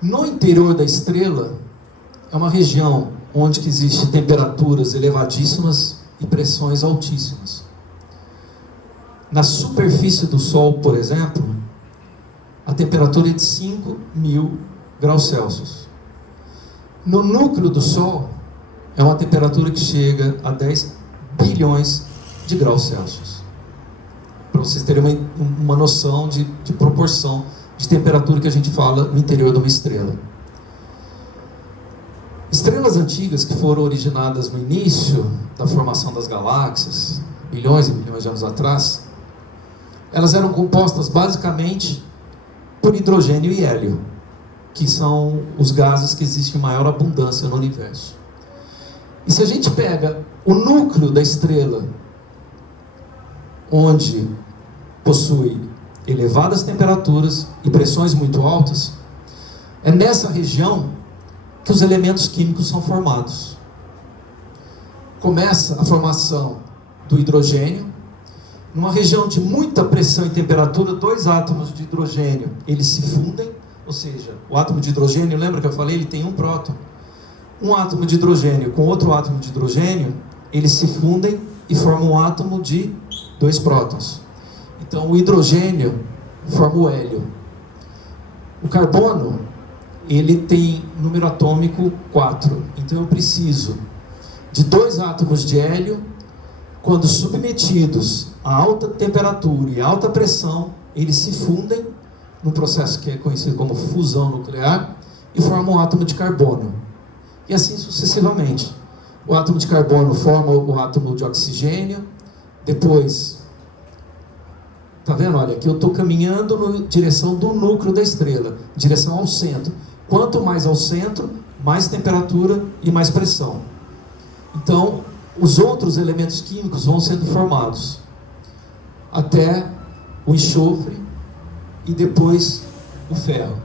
No interior da estrela, é uma região onde que existe temperaturas elevadíssimas e pressões altíssimas. Na superfície do Sol, por exemplo, a temperatura é de 5.000 graus Celsius. No núcleo do Sol, é uma temperatura que chega a 10 bilhões de graus Celsius. Para vocês terem uma noção de proporção de temperatura que a gente fala no interior de uma estrela. Estrelas antigas que foram originadas no início da formação das galáxias, bilhões e bilhões de anos atrás, elas eram compostas basicamente por hidrogênio e hélio, que são os gases que existem em maior abundância no universo. E se a gente pega o núcleo da estrela, onde possui elevadas temperaturas e pressões muito altas, é nessa região que os elementos químicos são formados. Começa a formação do hidrogênio. Numa região de muita pressão e temperatura, 2 átomos de hidrogênio, eles se fundem, ou seja, o átomo de hidrogênio, lembra que eu falei, ele tem um próton. Um átomo de hidrogênio com outro átomo de hidrogênio, eles se fundem e formam um átomo de 2 prótons. Então, o hidrogênio forma o hélio. O carbono, ele tem número atômico 4. Então, eu preciso de 2 átomos de hélio. Quando submetidos a alta temperatura e alta pressão, eles se fundem num processo que é conhecido como fusão nuclear e formam um átomo de carbono. E assim sucessivamente. O átomo de carbono forma o átomo de oxigênio, depois, tá vendo? Olha, aqui eu estou caminhando na direção do núcleo da estrela, em direção ao centro. Quanto mais ao centro, mais temperatura e mais pressão. Então, os outros elementos químicos vão sendo formados, até o enxofre e depois o ferro.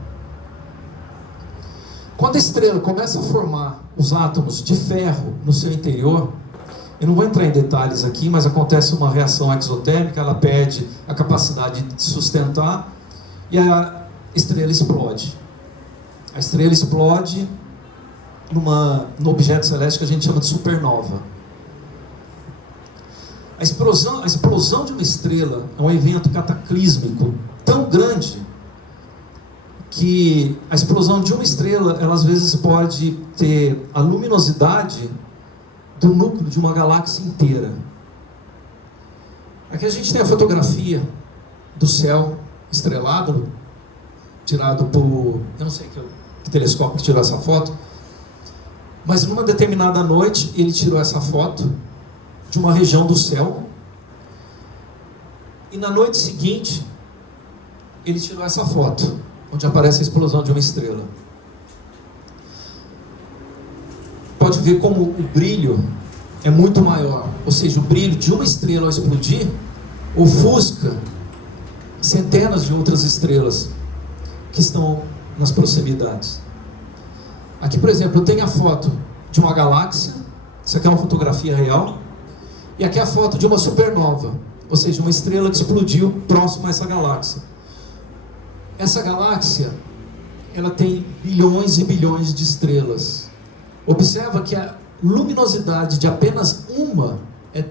Quando a estrela começa a formar os átomos de ferro no seu interior, eu não vou entrar em detalhes aqui, mas acontece uma reação exotérmica, ela perde a capacidade de sustentar e a estrela explode. A estrela explode num objeto celeste que a gente chama de supernova. A explosão de uma estrela é um evento cataclísmico tão grande que a explosão de uma estrela, ela às vezes pode ter a luminosidade do núcleo de uma galáxia inteira. Aqui a gente tem a fotografia do céu estrelado, tirado por, eu não sei que telescópio que tirou essa foto, mas numa determinada noite ele tirou essa foto de uma região do céu, e na noite seguinte ele tirou essa foto onde aparece a explosão de uma estrela. Pode ver como o brilho é muito maior, ou seja, o brilho de uma estrela ao explodir ofusca centenas de outras estrelas que estão nas proximidades. Aqui, por exemplo, eu tenho a foto de uma galáxia, isso aqui é uma fotografia real, e aqui é a foto de uma supernova, ou seja, uma estrela que explodiu próximo a essa galáxia. Essa galáxia, ela tem bilhões e bilhões de estrelas. Observa que a luminosidade de apenas uma é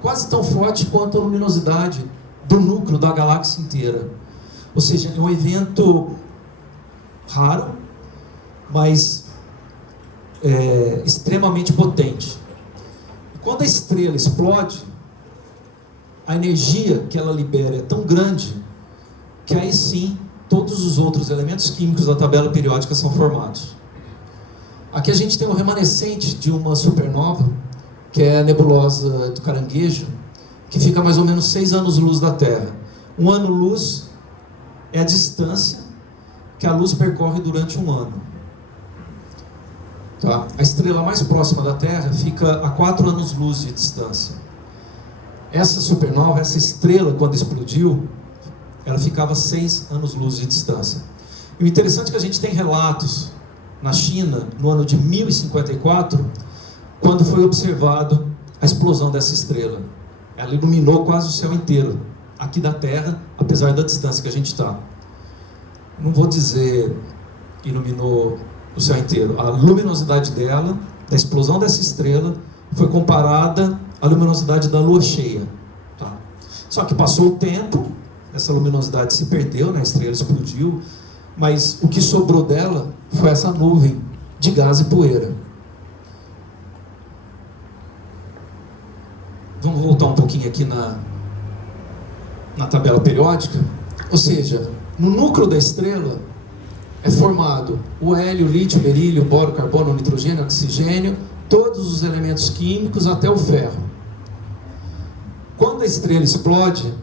quase tão forte quanto a luminosidade do núcleo da galáxia inteira. Ou seja, é um evento raro, mas extremamente potente. Quando a estrela explode, a energia que ela libera é tão grande que aí sim todos os outros elementos químicos da tabela periódica são formados. Aqui a gente tem um remanescente de uma supernova, que é a nebulosa do Caranguejo, que fica a mais ou menos 6 anos-luz da Terra. 1 ano-luz é a distância que a luz percorre durante um ano. Tá? A estrela mais próxima da Terra fica a 4 anos-luz de distância. Essa supernova, essa estrela, quando explodiu, ela ficava a 6 anos-luz de distância. E o interessante é que a gente tem relatos na China, no ano de 1054, quando foi observado a explosão dessa estrela. Ela iluminou quase o céu inteiro, aqui da Terra, apesar da distância que a gente está. Não vou dizer iluminou o céu inteiro. A luminosidade dela, da explosão dessa estrela, foi comparada à luminosidade da lua cheia. Tá? Só que passou o tempo, essa luminosidade se perdeu, né? A estrela explodiu, mas o que sobrou dela foi essa nuvem de gás e poeira. Vamos voltar um pouquinho aqui na tabela periódica. Ou seja, no núcleo da estrela é formado o hélio, o lítio, o berílio, o boro, o carbono, o nitrogênio, o oxigênio, todos os elementos químicos até o ferro. Quando a estrela explode,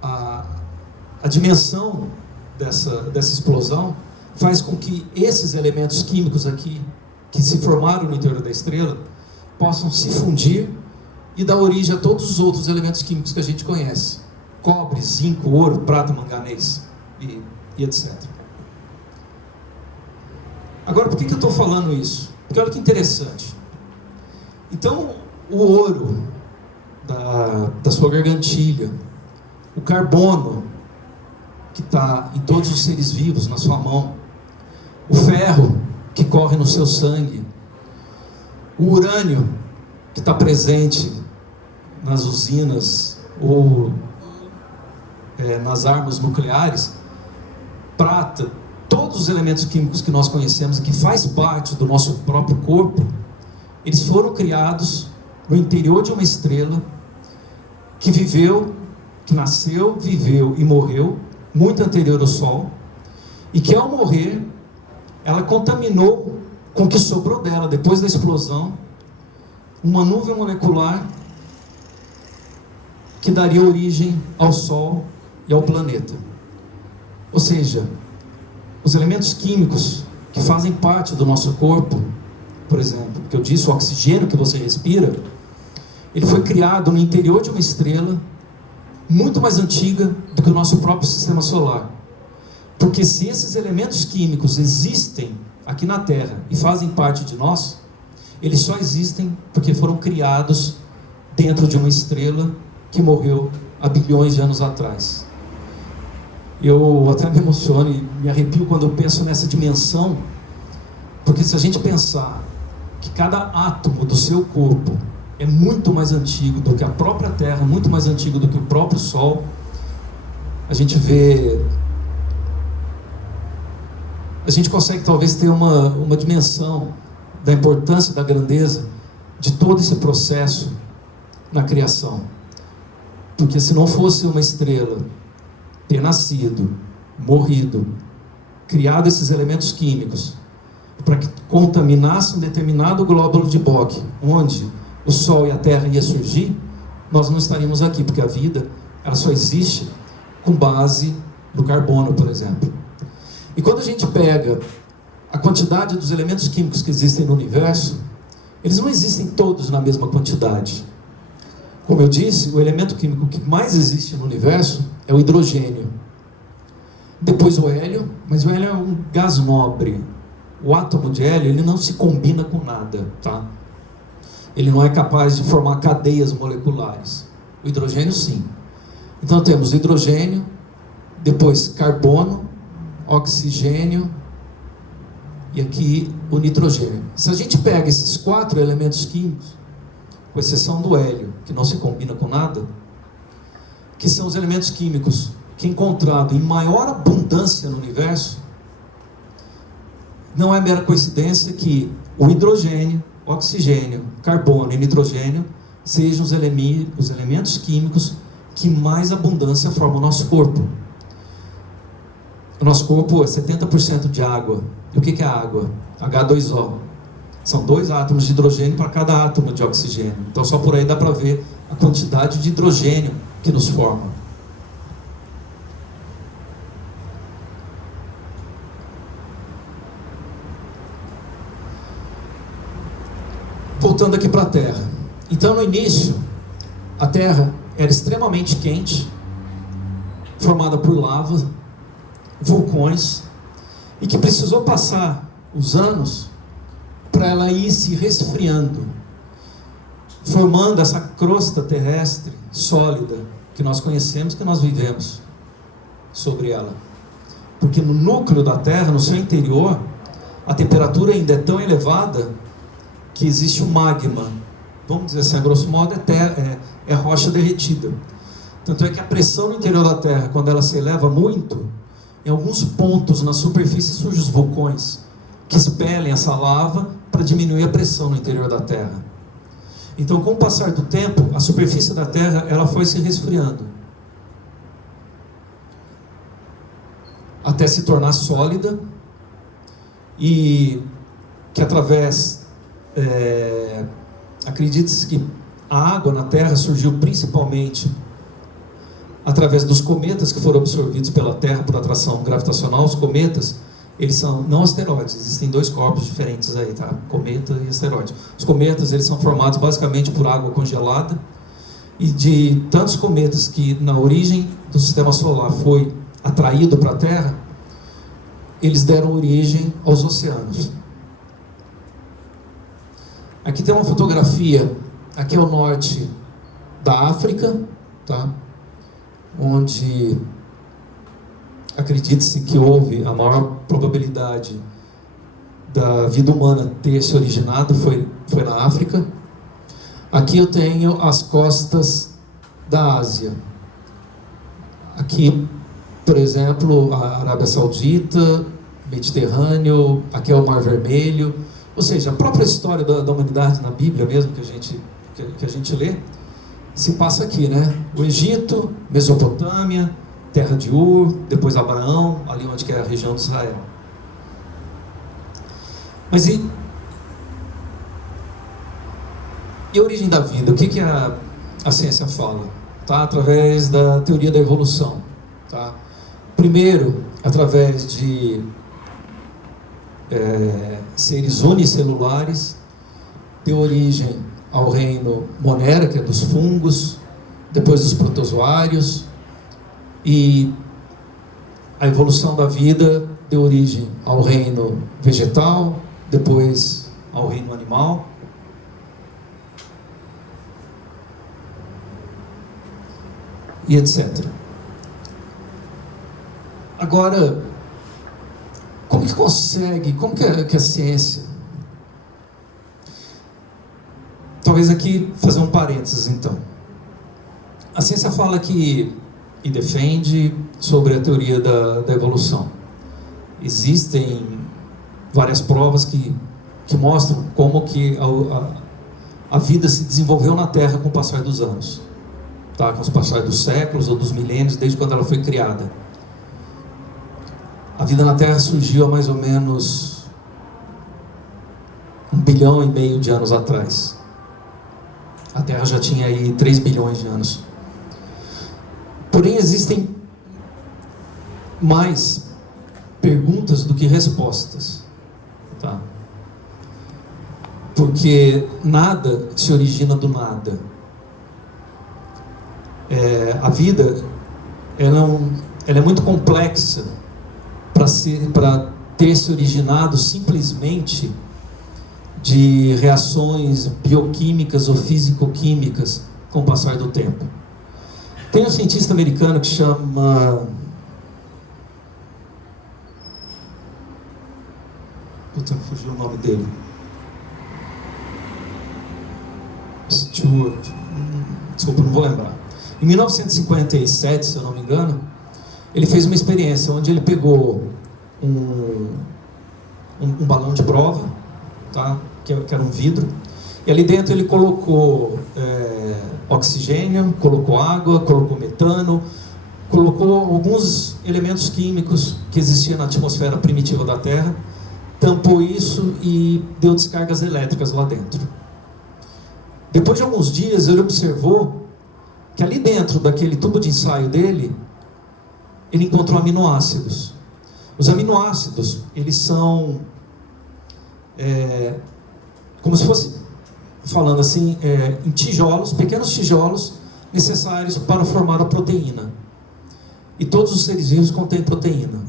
a dimensão dessa explosão faz com que esses elementos químicos aqui, que se formaram no interior da estrela, possam se fundir e dar origem a todos os outros elementos químicos que a gente conhece: cobre, zinco, ouro, prata, manganês e etc. Agora, por que eu estou falando isso? Porque olha que interessante. Então, o ouro da sua gargantilha, o carbono que está em todos os seres vivos na sua mão, o ferro que corre no seu sangue, o urânio que está presente nas usinas ou nas armas nucleares, prata, todos os elementos químicos que nós conhecemos e que faz parte do nosso próprio corpo, eles foram criados no interior de uma estrela que viveu, que nasceu, viveu e morreu muito anterior ao Sol, e que ao morrer ela contaminou com o que sobrou dela depois da explosão uma nuvem molecular que daria origem ao Sol e ao planeta. Ou seja, os elementos químicos que fazem parte do nosso corpo, por exemplo, que eu disse, o oxigênio que você respira, ele foi criado no interior de uma estrela muito mais antiga do que o nosso próprio sistema solar. Porque se esses elementos químicos existem aqui na Terra e fazem parte de nós, eles só existem porque foram criados dentro de uma estrela que morreu há bilhões de anos atrás. Eu até me emociono e me arrepio quando eu penso nessa dimensão, porque se a gente pensar que cada átomo do seu corpo é muito mais antigo do que a própria Terra, muito mais antigo do que o próprio Sol, a gente consegue talvez ter uma dimensão da importância, da grandeza de todo esse processo na criação. Porque se não fosse uma estrela ter nascido, morrido, criado esses elementos químicos para que contaminasse um determinado glóbulo de Bock, onde o Sol e a Terra ia surgir, nós não estaríamos aqui, porque a vida ela só existe com base no carbono, por exemplo. E quando a gente pega a quantidade dos elementos químicos que existem no universo, eles não existem todos na mesma quantidade. Como eu disse, o elemento químico que mais existe no universo é o hidrogênio. Depois o hélio, mas o hélio é um gás nobre. O átomo de hélio, ele não se combina com nada, tá? Ele não é capaz de formar cadeias moleculares. O hidrogênio, sim. Então temos hidrogênio, depois carbono, oxigênio e aqui o nitrogênio. Se a gente pega esses 4 elementos químicos, com exceção do hélio, que não se combina com nada, que são os elementos químicos que é encontrado em maior abundância no universo, não é mera coincidência que o hidrogênio, oxigênio, carbono e nitrogênio sejam os elementos químicos que mais abundância formam o nosso corpo. O nosso corpo é 70% de água. E o que é a água? H2O. São 2 átomos de hidrogênio para cada átomo de oxigênio. Então só por aí dá para ver a quantidade de hidrogênio que nos forma. Voltando aqui para a Terra. Então, no início, a Terra era extremamente quente, formada por lava, vulcões, e que precisou passar os anos para ela ir se resfriando, formando essa crosta terrestre sólida que nós conhecemos, que nós vivemos sobre ela. Porque no núcleo da Terra, no seu interior, a temperatura ainda é tão elevada que existe um magma. Vamos dizer assim, a grosso modo, é rocha derretida. Tanto é que a pressão no interior da Terra, quando ela se eleva muito, em alguns pontos na superfície surgem os vulcões que expelem essa lava para diminuir a pressão no interior da Terra. Então, com o passar do tempo, a superfície da Terra ela foi se resfriando até se tornar sólida, e que através, acredita-se que a água na Terra surgiu principalmente através dos cometas que foram absorvidos pela Terra por atração gravitacional. Os cometas, eles são não asteroides, existem dois corpos diferentes aí, tá? Cometa e asteroide. Os cometas, eles são formados basicamente por água congelada, e de tantos cometas que na origem do sistema solar foi atraído para a Terra, eles deram origem aos oceanos. Aqui tem uma fotografia, aqui é o norte da África, tá? Onde acredita-se que houve a maior probabilidade da vida humana ter se originado, foi na África. Aqui eu tenho as costas da Ásia. Aqui, por exemplo, a Arábia Saudita, Mediterrâneo, aqui é o Mar Vermelho. Ou seja, a própria história da humanidade na Bíblia mesmo, que a gente lê, se passa aqui, né? O Egito, Mesopotâmia, terra de Ur, depois Abraão, ali onde que é a região de Israel. Mas e a origem da vida? O que a ciência fala? Tá? Através da teoria da evolução. Tá? Primeiro, através de seres unicelulares, deu origem ao reino Monera, que é dos fungos, depois dos protozoários, e a evolução da vida deu origem ao reino vegetal, depois ao reino animal. E etc. Agora, como que a ciência... Talvez aqui fazer um parênteses, então. A ciência fala que, e defende sobre a teoria da evolução. Existem várias provas que mostram como que a vida se desenvolveu na Terra com o passar dos anos. Tá? Com o passar dos séculos ou dos milênios, desde quando ela foi criada. A vida na Terra surgiu há mais ou menos 1,5 bilhão de anos atrás. A Terra já tinha aí 3 bilhões de anos. Porém, existem mais perguntas do que respostas. Tá? Porque nada se origina do nada. A vida ela é muito complexa para ter se originado simplesmente de reações bioquímicas ou físico-químicas com o passar do tempo. Tem um cientista americano que chama... Puta, fugiu o nome dele. Stuart. Desculpa, não vou lembrar. Em 1957, se eu não me engano, ele fez uma experiência onde ele pegou um balão de prova, tá? Que era um vidro, e ali dentro ele colocou oxigênio, colocou água, colocou metano, colocou alguns elementos químicos que existiam na atmosfera primitiva da Terra, tampou isso e deu descargas elétricas lá dentro. Depois de alguns dias ele observou que ali dentro daquele tubo de ensaio dele, ele encontrou aminoácidos. Os aminoácidos, eles são como se fosse falando assim, em tijolos, pequenos tijolos necessários para formar a proteína. E todos os seres vivos contêm proteína.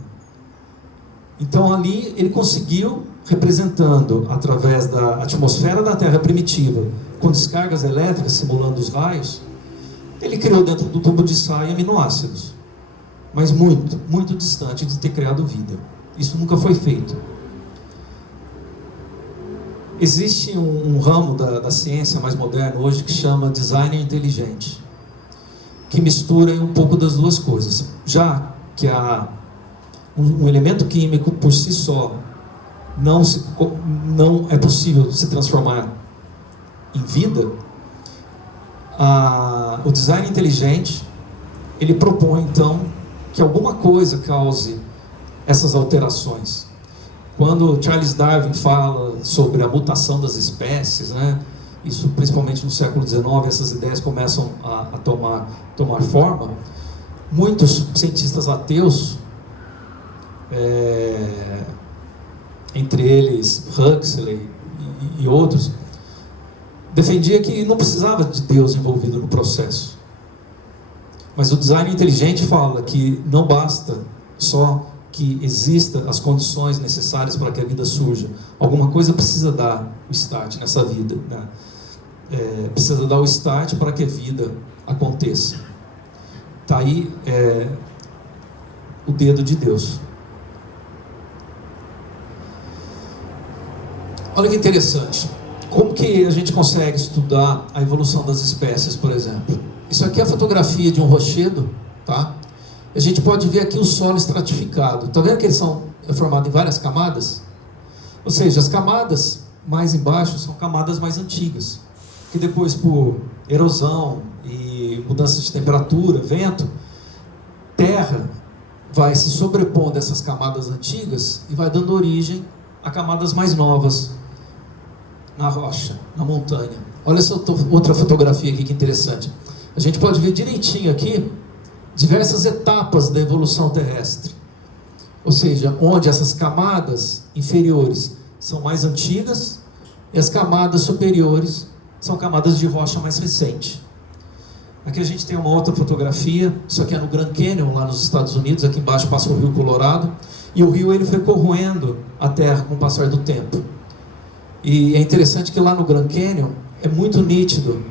Então ali ele conseguiu, representando através da atmosfera da Terra primitiva, com descargas elétricas simulando os raios, ele criou dentro do tubo de ensaio aminoácidos, mas muito, muito distante de ter criado vida. Isso nunca foi feito. Existe um ramo da ciência mais moderna hoje que chama design inteligente, que mistura um pouco das duas coisas. Já que um elemento químico por si só não é possível se transformar em vida, o design inteligente ele propõe então que alguma coisa cause essas alterações. Quando Charles Darwin fala sobre a mutação das espécies, né, isso principalmente no século XIX, essas ideias começam a tomar forma. Muitos cientistas ateus, entre eles Huxley e outros, defendia que não precisava de Deus envolvido no processo. Mas o design inteligente fala que não basta só que existam as condições necessárias para que a vida surja. Alguma coisa precisa dar o start nessa vida, né? Precisa dar o start para que a vida aconteça. Está aí o dedo de Deus. Olha que interessante. Como que a gente consegue estudar a evolução das espécies, por exemplo? Isso aqui é a fotografia de um rochedo, tá? A gente pode ver aqui o solo estratificado. Está vendo que eles são formados em várias camadas? Ou seja, as camadas mais embaixo são camadas mais antigas, que depois, por erosão e mudança de temperatura, vento, terra vai se sobrepondo a essas camadas antigas e vai dando origem a camadas mais novas na rocha, na montanha. Olha essa outra fotografia aqui que interessante. A gente pode ver direitinho aqui diversas etapas da evolução terrestre. Ou seja, onde essas camadas inferiores são mais antigas e as camadas superiores são camadas de rocha mais recente. Aqui a gente tem uma outra fotografia. Isso aqui é no Grand Canyon, lá nos Estados Unidos. Aqui embaixo passa o Rio Colorado. E o rio ele foi corroendo a terra com o passar do tempo. E é interessante que lá no Grand Canyon é muito nítido.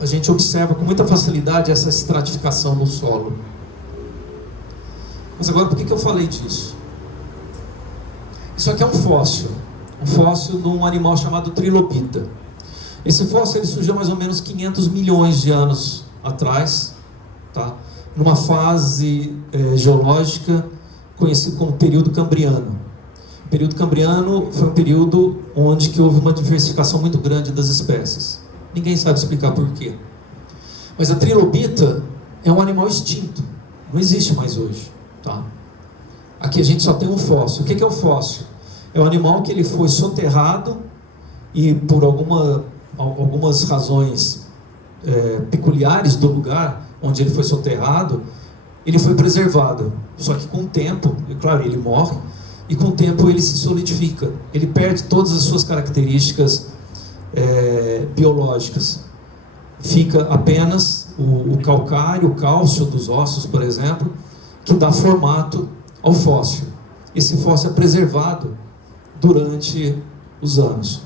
A gente observa com muita facilidade essa estratificação no solo. Mas agora, por que eu falei disso? Isso aqui é um fóssil de um animal chamado trilobita. Esse fóssil ele surgiu mais ou menos 500 milhões de anos atrás, tá? Numa fase geológica conhecida como período cambriano. O período cambriano foi um período onde que houve uma diversificação muito grande das espécies. Ninguém sabe explicar por quê. Mas a trilobita é um animal extinto. Não existe mais hoje, tá? Aqui a gente só tem um fóssil. O que é o fóssil? É um animal que ele foi soterrado e por algumas razões peculiares do lugar onde ele foi soterrado, ele foi preservado. Só que com o tempo, claro, ele morre, e com o tempo ele se solidifica. Ele perde todas as suas características biológicas. Fica apenas o calcário, o cálcio dos ossos, por exemplo, que dá formato ao fóssil. Esse fóssil é preservado durante os anos.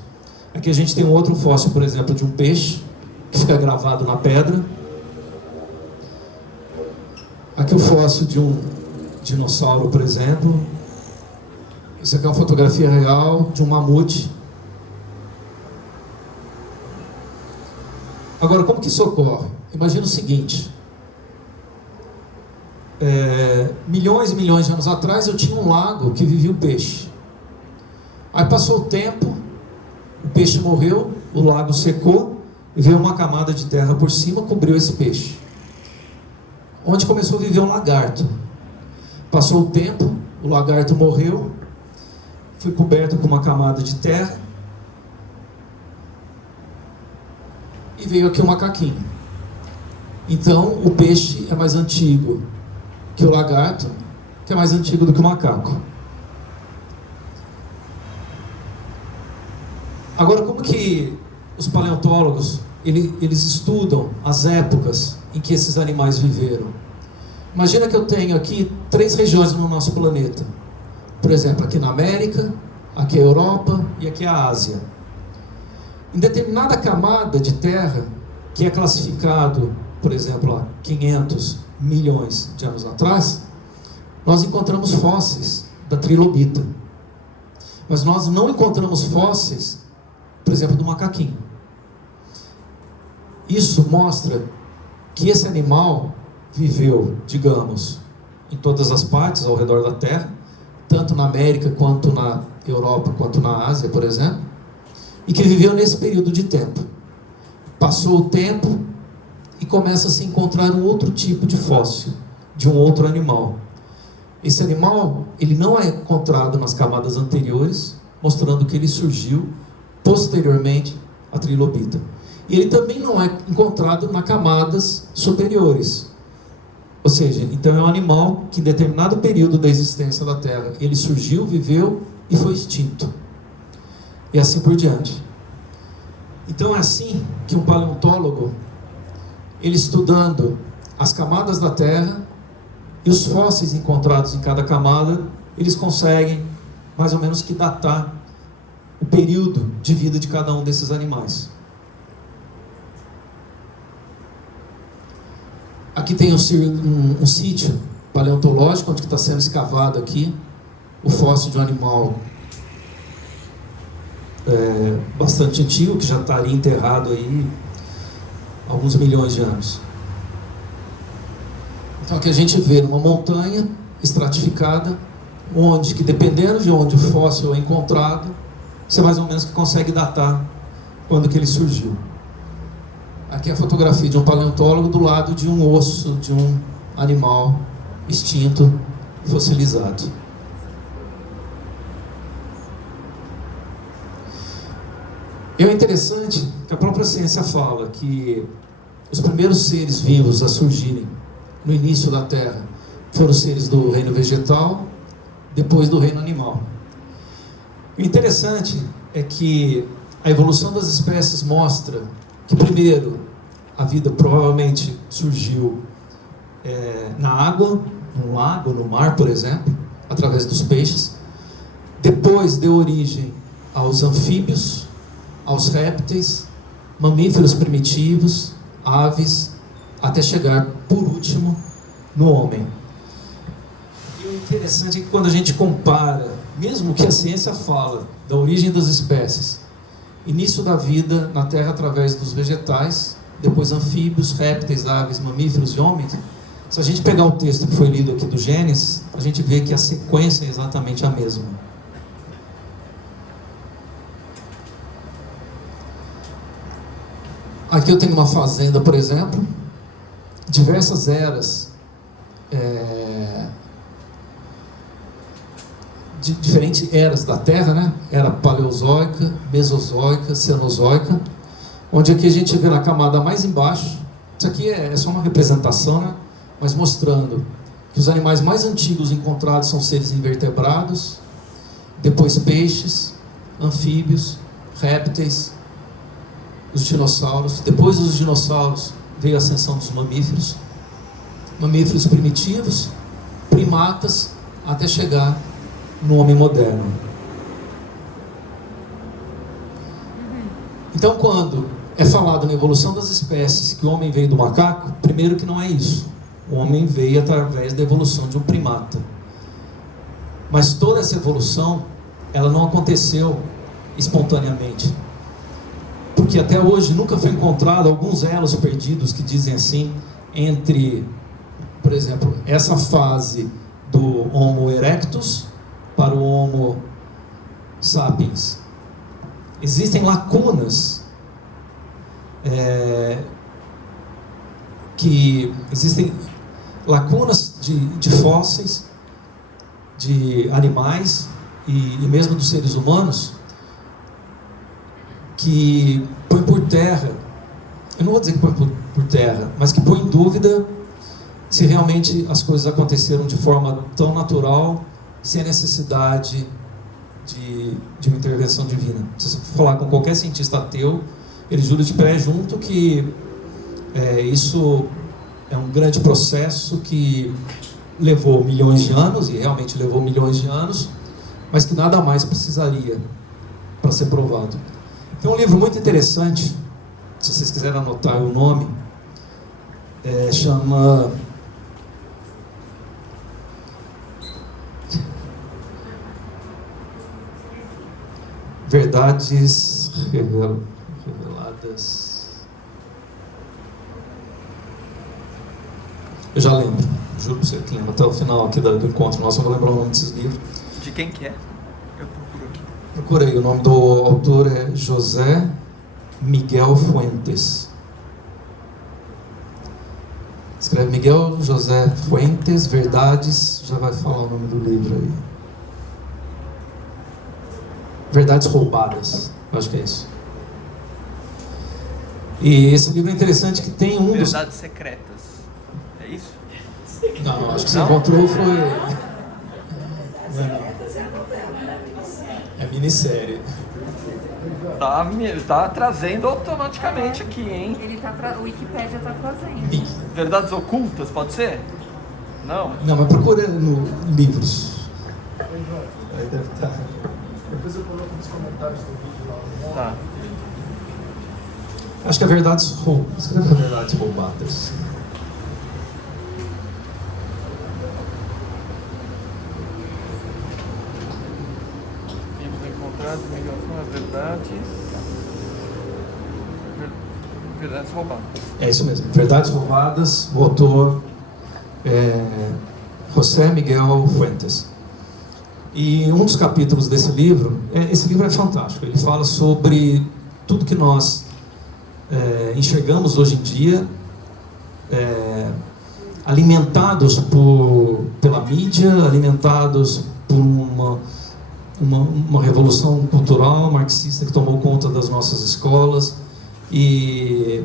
Aqui a gente tem um outro fóssil, por exemplo, de um peixe, que fica gravado na pedra. Aqui o fóssil de um dinossauro, por exemplo. Isso aqui é uma fotografia real de um mamute. Agora, como que isso ocorre? Imagina o seguinte. Milhões e milhões de anos atrás eu tinha um lago que vivia o peixe. Aí passou o tempo, o peixe morreu, o lago secou e veio uma camada de terra por cima, cobriu esse peixe. Onde começou a viver um lagarto. Passou o tempo, o lagarto morreu, foi coberto com uma camada de terra e veio aqui um macaquinho. Então o peixe é mais antigo que o lagarto, que é mais antigo do que o macaco. Agora, como que os paleontólogos eles estudam as épocas em que esses animais viveram? Imagina que eu tenho aqui 3 regiões no nosso planeta. Por exemplo, aqui na América, aqui a Europa e aqui a Ásia. Em determinada camada de terra, que é classificado, por exemplo, há 500 milhões de anos atrás, nós encontramos fósseis da trilobita. Mas nós não encontramos fósseis, por exemplo, do macaquinho. Isso mostra que esse animal viveu, digamos, em todas as partes ao redor da Terra, tanto na América, quanto na Europa, quanto na Ásia, por exemplo, e que viveu nesse período de tempo. Passou o tempo e começa a se encontrar um outro tipo de fóssil, de um outro animal. Esse animal, ele não é encontrado nas camadas anteriores, mostrando que ele surgiu posteriormente à trilobita. E ele também não é encontrado nas camadas superiores. Ou seja, então é um animal que em determinado período da existência da Terra, ele surgiu, viveu e foi extinto. E assim por diante. Então é assim que um paleontólogo, ele estudando as camadas da Terra e os fósseis encontrados em cada camada, eles conseguem mais ou menos que datar o período de vida de cada um desses animais. Aqui tem um sítio paleontológico, onde está sendo escavado aqui o fóssil de um animal bastante antigo, que já estaria enterrado aí há alguns milhões de anos. Então aqui a gente vê uma montanha estratificada, onde, que dependendo de onde o fóssil é encontrado, você mais ou menos que consegue datar quando que ele surgiu. Aqui é a fotografia de um paleontólogo do lado de um osso de um animal extinto, fossilizado. E é interessante que a própria ciência fala que os primeiros seres vivos a surgirem no início da Terra foram os seres do reino vegetal, depois do reino animal. O interessante é que a evolução das espécies mostra que primeiro a vida provavelmente surgiu na água, no lago, no mar, por exemplo, através dos peixes. Depois deu origem aos anfíbios, aos répteis, mamíferos primitivos, aves, até chegar, por último, no homem. E o interessante é que quando a gente compara, mesmo que a ciência fala da origem das espécies, início da vida na Terra através dos vegetais, depois anfíbios, répteis, aves, mamíferos e homens, se a gente pegar o texto que foi lido aqui do Gênesis, a gente vê que a sequência é exatamente a mesma. Aqui eu tenho uma fazenda, por exemplo, diversas eras, de diferentes eras da Terra, né? Era paleozoica, mesozoica, cenozoica, onde aqui a gente vê na camada mais embaixo, isso aqui é só uma representação, né? Mas mostrando que os animais mais antigos encontrados são seres invertebrados, depois peixes, anfíbios, répteis, os dinossauros. Depois dos dinossauros veio a ascensão dos mamíferos, mamíferos primitivos, primatas, até chegar no homem moderno. Então, quando é falado na evolução das espécies que o homem veio do macaco, primeiro que não é isso. O homem veio através da evolução de um primata. Mas toda essa evolução, ela não aconteceu espontaneamente. Porque até hoje nunca foi encontrado alguns elos perdidos que dizem assim, entre, por exemplo, essa fase do Homo erectus para o Homo sapiens. Existem lacunas, existem lacunas de fósseis, de animais e mesmo dos seres humanos, que põe por terra, eu não vou dizer que põe por terra, mas que põe em dúvida se realmente as coisas aconteceram de forma tão natural, sem a necessidade de uma intervenção divina. Se você for falar com qualquer cientista ateu, ele jura de pé junto que isso é um grande processo que levou milhões de anos, e realmente levou milhões de anos, mas que nada mais precisaria para ser provado. Tem um livro muito interessante, se vocês quiserem anotar o nome, chama Verdades Reveladas. Eu já lembro, juro para você que lembro, até o final aqui do encontro nosso, eu vou lembrar o nome desses livros. De quem que é? Eu procuro aqui. Procurei, o nome do autor é José Miguel Fuentes. Escreve Miguel José Fuentes, Verdades, já vai falar o nome do livro aí. Verdades Roubadas, eu acho que é isso. E esse livro é interessante que tem um dos... Verdades Secretas. É isso? Não, acho que você encontrou foi... É minissérie. Tá trazendo automaticamente aqui, hein? O Wikipédia tá trazendo. Verdades Ocultas, pode ser? Não? Não, mas procura no livros. Aí deve estar. Depois eu coloco nos comentários do vídeo lá. Tá. Acho que é Verdades Roubadas. Escreve Verdades Roubadas. Livros encontrados, verdades roubadas. É isso mesmo, Verdades Roubadas, o autor José Miguel Fuentes. E um dos capítulos desse livro, esse livro é fantástico, ele fala sobre tudo que nós enxergamos hoje em dia, alimentados pela mídia, alimentados por uma revolução cultural marxista que tomou conta das nossas escolas e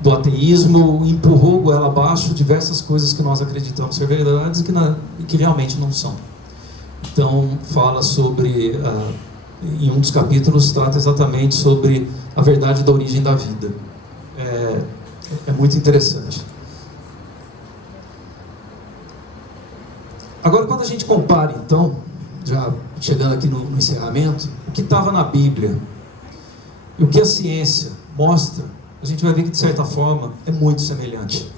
do ateísmo, empurrou goela abaixo diversas coisas que nós acreditamos ser verdades e que realmente não são. Então fala sobre, em um dos capítulos trata exatamente sobre a verdade da origem da vida. É muito interessante. Agora, quando a gente compara, então, já chegando aqui no encerramento, o que estava na Bíblia e o que a ciência mostra, a gente vai ver que, de certa forma, é muito semelhante.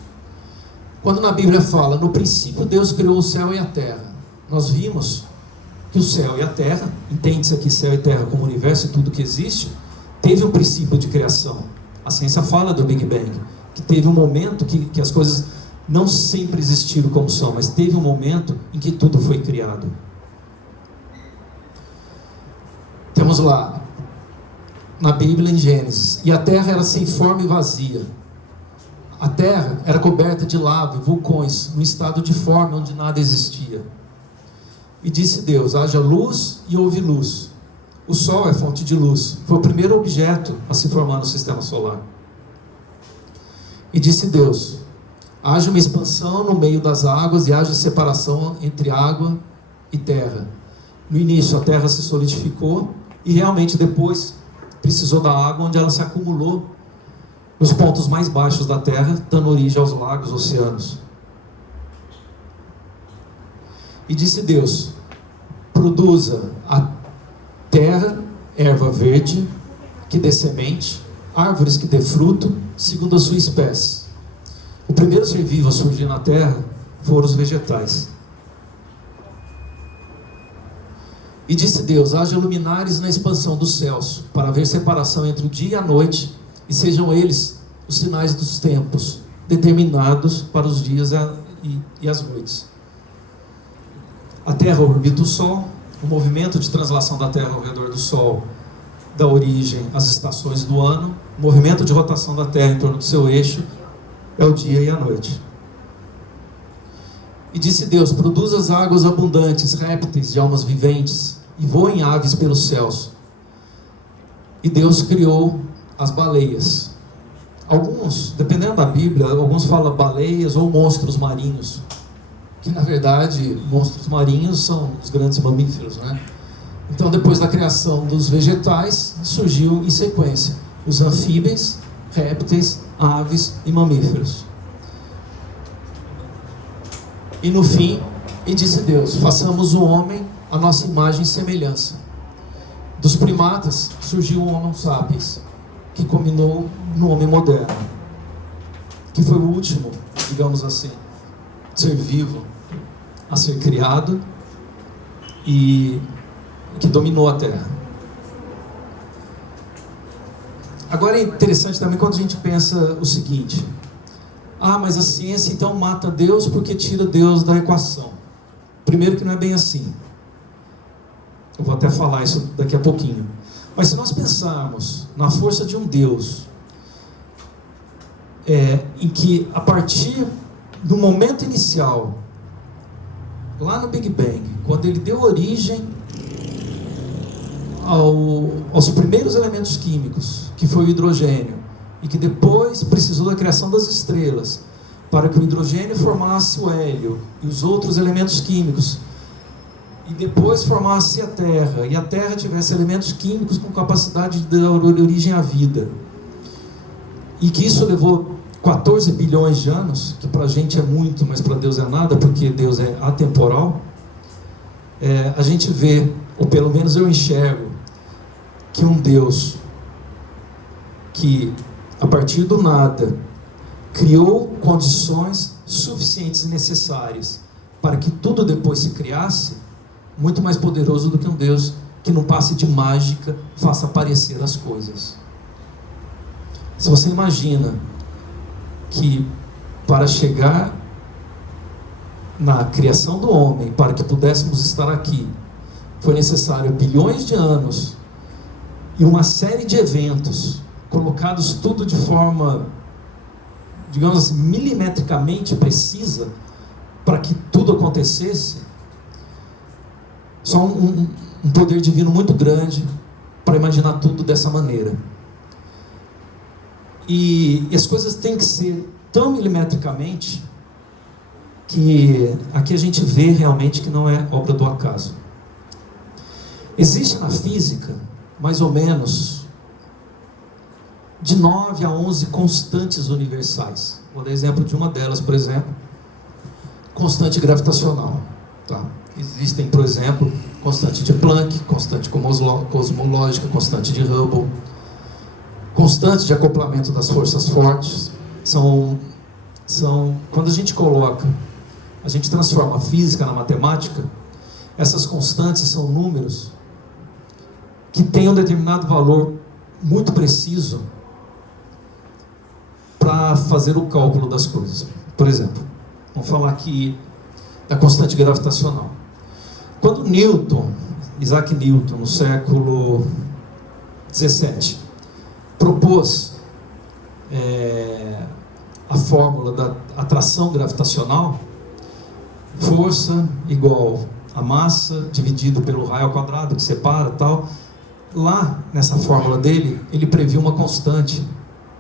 Quando na Bíblia fala, no princípio Deus criou o céu e a terra, nós vimos que o céu e a terra, entende-se aqui céu e terra como universo e tudo que existe, teve um princípio de criação. A ciência fala do Big Bang, que teve um momento que as coisas não sempre existiram como são, mas teve um momento em que tudo foi criado. Temos lá, na Bíblia, em Gênesis, e a terra era sem forma e vazia. A terra era coberta de lava e vulcões, num estado de forma onde nada existia. E disse Deus, haja luz e houve luz. O Sol é fonte de luz. Foi o primeiro objeto a se formar no sistema solar. E disse Deus, haja uma expansão no meio das águas e haja separação entre água e terra. No início a terra se solidificou e realmente depois precisou da água, onde ela se acumulou nos pontos mais baixos da terra, dando origem aos lagos, oceanos. E disse Deus, produza a terra, erva verde, que dê semente, árvores que dê fruto, segundo a sua espécie. O primeiro ser vivo a surgir na terra foram os vegetais. E disse Deus, haja luminares na expansão dos céus, para haver separação entre o dia e a noite, e sejam eles os sinais dos tempos, determinados para os dias e as noites. A Terra orbita o Sol, o movimento de translação da Terra ao redor do Sol dá origem às estações do ano, o movimento de rotação da Terra em torno do seu eixo é o dia e a noite. E disse Deus, produza as águas abundantes, répteis de almas viventes, e voem aves pelos céus. E Deus criou as baleias. Alguns, dependendo da Bíblia, alguns falam baleias ou monstros marinhos, que na verdade monstros marinhos são os grandes mamíferos, né? Então, depois da criação dos vegetais, surgiu em sequência os anfíbios, répteis, aves e mamíferos. E no fim, e disse Deus: façamos o homem a nossa imagem e semelhança. Dos primatas surgiu o Homo sapiens, que culminou no homem moderno, que foi o último, digamos assim, ser vivo a ser criado e que dominou a Terra. Agora é interessante também quando a gente pensa o seguinte: mas a ciência então mata Deus porque tira Deus da equação. Primeiro que não é bem assim. Eu vou até falar isso daqui a pouquinho. Mas se nós pensarmos na força de um Deus, em que a partir do momento inicial, lá no Big Bang, quando ele deu origem aos primeiros elementos químicos, que foi o hidrogênio, e que depois precisou da criação das estrelas, para que o hidrogênio formasse o hélio e os outros elementos químicos, e depois formasse a Terra, e a Terra tivesse elementos químicos com capacidade de dar origem à vida, e que isso levou 14 bilhões de anos, que para a gente é muito, mas para Deus é nada, porque Deus é atemporal. A gente vê, ou pelo menos eu enxergo, que um Deus que a partir do nada criou condições suficientes e necessárias para que tudo depois se criasse, muito mais poderoso do que um Deus que no passe de mágica faça aparecer as coisas. Se você imagina que para chegar na criação do homem, para que pudéssemos estar aqui, foi necessário bilhões de anos e uma série de eventos colocados tudo de forma, digamos assim, milimetricamente precisa para que tudo acontecesse, só um poder divino muito grande para imaginar tudo dessa maneira. E as coisas têm que ser tão milimetricamente que aqui a gente vê realmente que não é obra do acaso. Existe na física, mais ou menos, de 9 a 11 constantes universais. Vou dar exemplo de uma delas, por exemplo, constante gravitacional. Tá? Existem, por exemplo, constante de Planck, constante cosmológica, constante de Hubble, constante de acoplamento das forças fortes. São quando a gente transforma a física na matemática, essas constantes são números que têm um determinado valor muito preciso para fazer o cálculo das coisas. Por exemplo, vamos falar aqui da constante gravitacional. Quando Isaac Newton, no século 17, propôs a fórmula da atração gravitacional, força igual a massa dividido pelo raio ao quadrado, que separa tal, lá nessa fórmula dele, ele previu uma constante,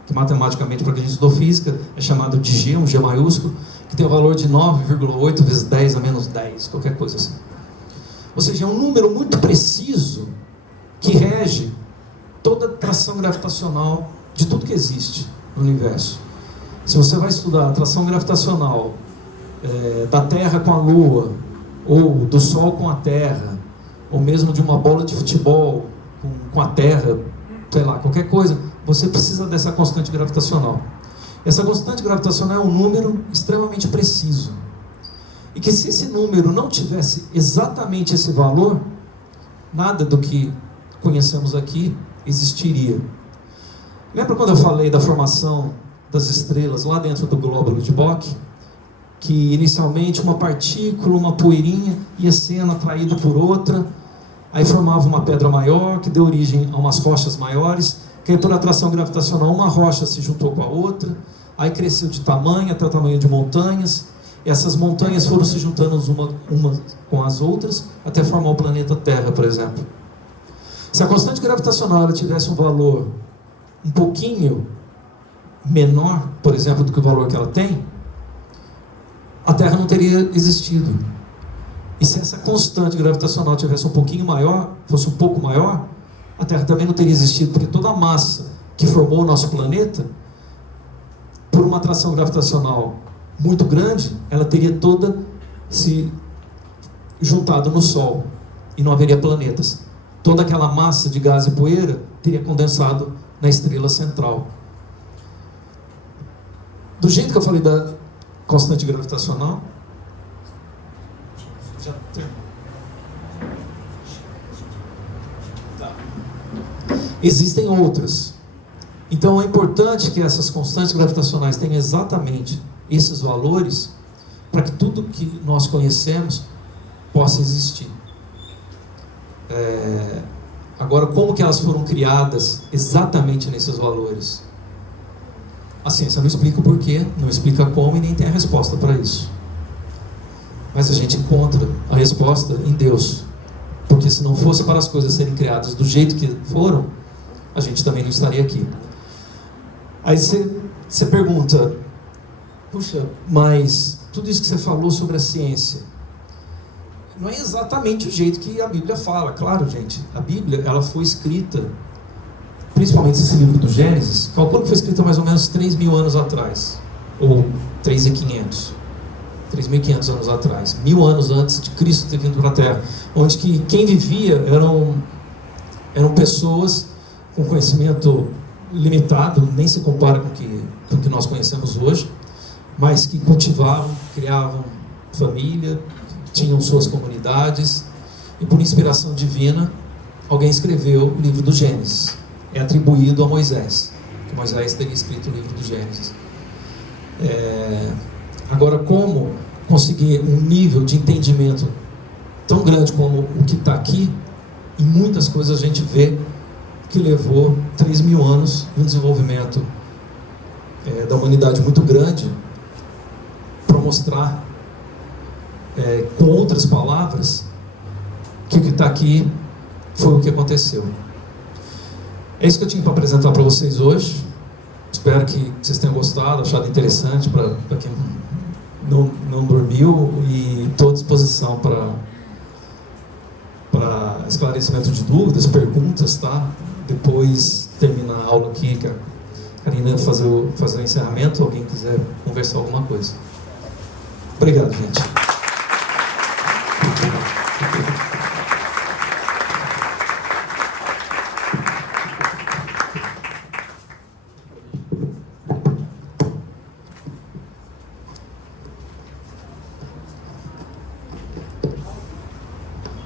que matematicamente, para quem estudou física, é chamado de G, um G maiúsculo, que tem o valor de 9,8 vezes 10 a menos 10, qualquer coisa assim. Ou seja, é um número muito preciso que rege toda a atração gravitacional de tudo que existe no universo. Se você vai estudar a atração gravitacional da Terra com a Lua, ou do Sol com a Terra, ou mesmo de uma bola de futebol com a Terra, sei lá, qualquer coisa, você precisa dessa constante gravitacional. Essa constante gravitacional é um número extremamente preciso. E que se esse número não tivesse exatamente esse valor, nada do que conhecemos aqui existiria. Lembra quando eu falei da formação das estrelas lá dentro do glóbulo de Bock? Que inicialmente uma partícula, uma poeirinha, ia sendo atraída por outra, aí formava uma pedra maior, que deu origem a umas rochas maiores, que aí por atração gravitacional uma rocha se juntou com a outra, aí cresceu de tamanho até o tamanho de montanhas, e essas montanhas foram se juntando uma com as outras, até formar o planeta Terra, por exemplo. Se a constante gravitacional ela tivesse um valor um pouquinho menor, por exemplo, do que o valor que ela tem, a Terra não teria existido. E se essa constante gravitacional tivesse um pouquinho maior, fosse um pouco maior, a Terra também não teria existido, porque toda a massa que formou o nosso planeta, por uma atração gravitacional muito grande, ela teria toda se juntado no Sol e não haveria planetas. Toda aquela massa de gás e poeira teria condensado na estrela central. Do jeito que eu falei da constante gravitacional, já terminou. Tá. Existem outras. Então é importante que essas constantes gravitacionais tenham exatamente esses valores para que tudo que nós conhecemos possa existir. Agora, como que elas foram criadas exatamente nesses valores? A ciência não explica o porquê, não explica como e nem tem a resposta para isso. Mas a gente encontra a resposta em Deus. Porque se não fosse para as coisas serem criadas do jeito que foram, a gente também não estaria aqui. Aí você pergunta, puxa, mas tudo isso que você falou sobre a ciência, não é exatamente o jeito que a Bíblia fala. Claro, gente, a Bíblia, ela foi escrita, principalmente esse livro do Gênesis, calculo que foi escrito há mais ou menos 3.000 anos atrás, ou 3.500 anos atrás, 1.000 anos antes de Cristo ter vindo para a Terra, onde que quem vivia eram pessoas com conhecimento limitado, nem se compara com o que nós conhecemos hoje, mas que cultivavam, criavam família, tinham suas comunidades, e por inspiração divina, alguém escreveu o livro do Gênesis. É atribuído a Moisés, que Moisés teria escrito o livro do Gênesis. Agora, como conseguir um nível de entendimento tão grande como o que está aqui, em muitas coisas a gente vê que levou 3.000 anos de um desenvolvimento da humanidade muito grande para mostrar com outras palavras que o que está aqui foi o que aconteceu. É isso que eu tinha para apresentar para vocês hoje. Espero que vocês tenham gostado, achado interessante para quem não dormiu, e estou à disposição para esclarecimento de dúvidas, perguntas, tá? Depois termina a aula aqui, que a Karina fazer o encerramento, alguém quiser conversar alguma coisa. Obrigado, gente.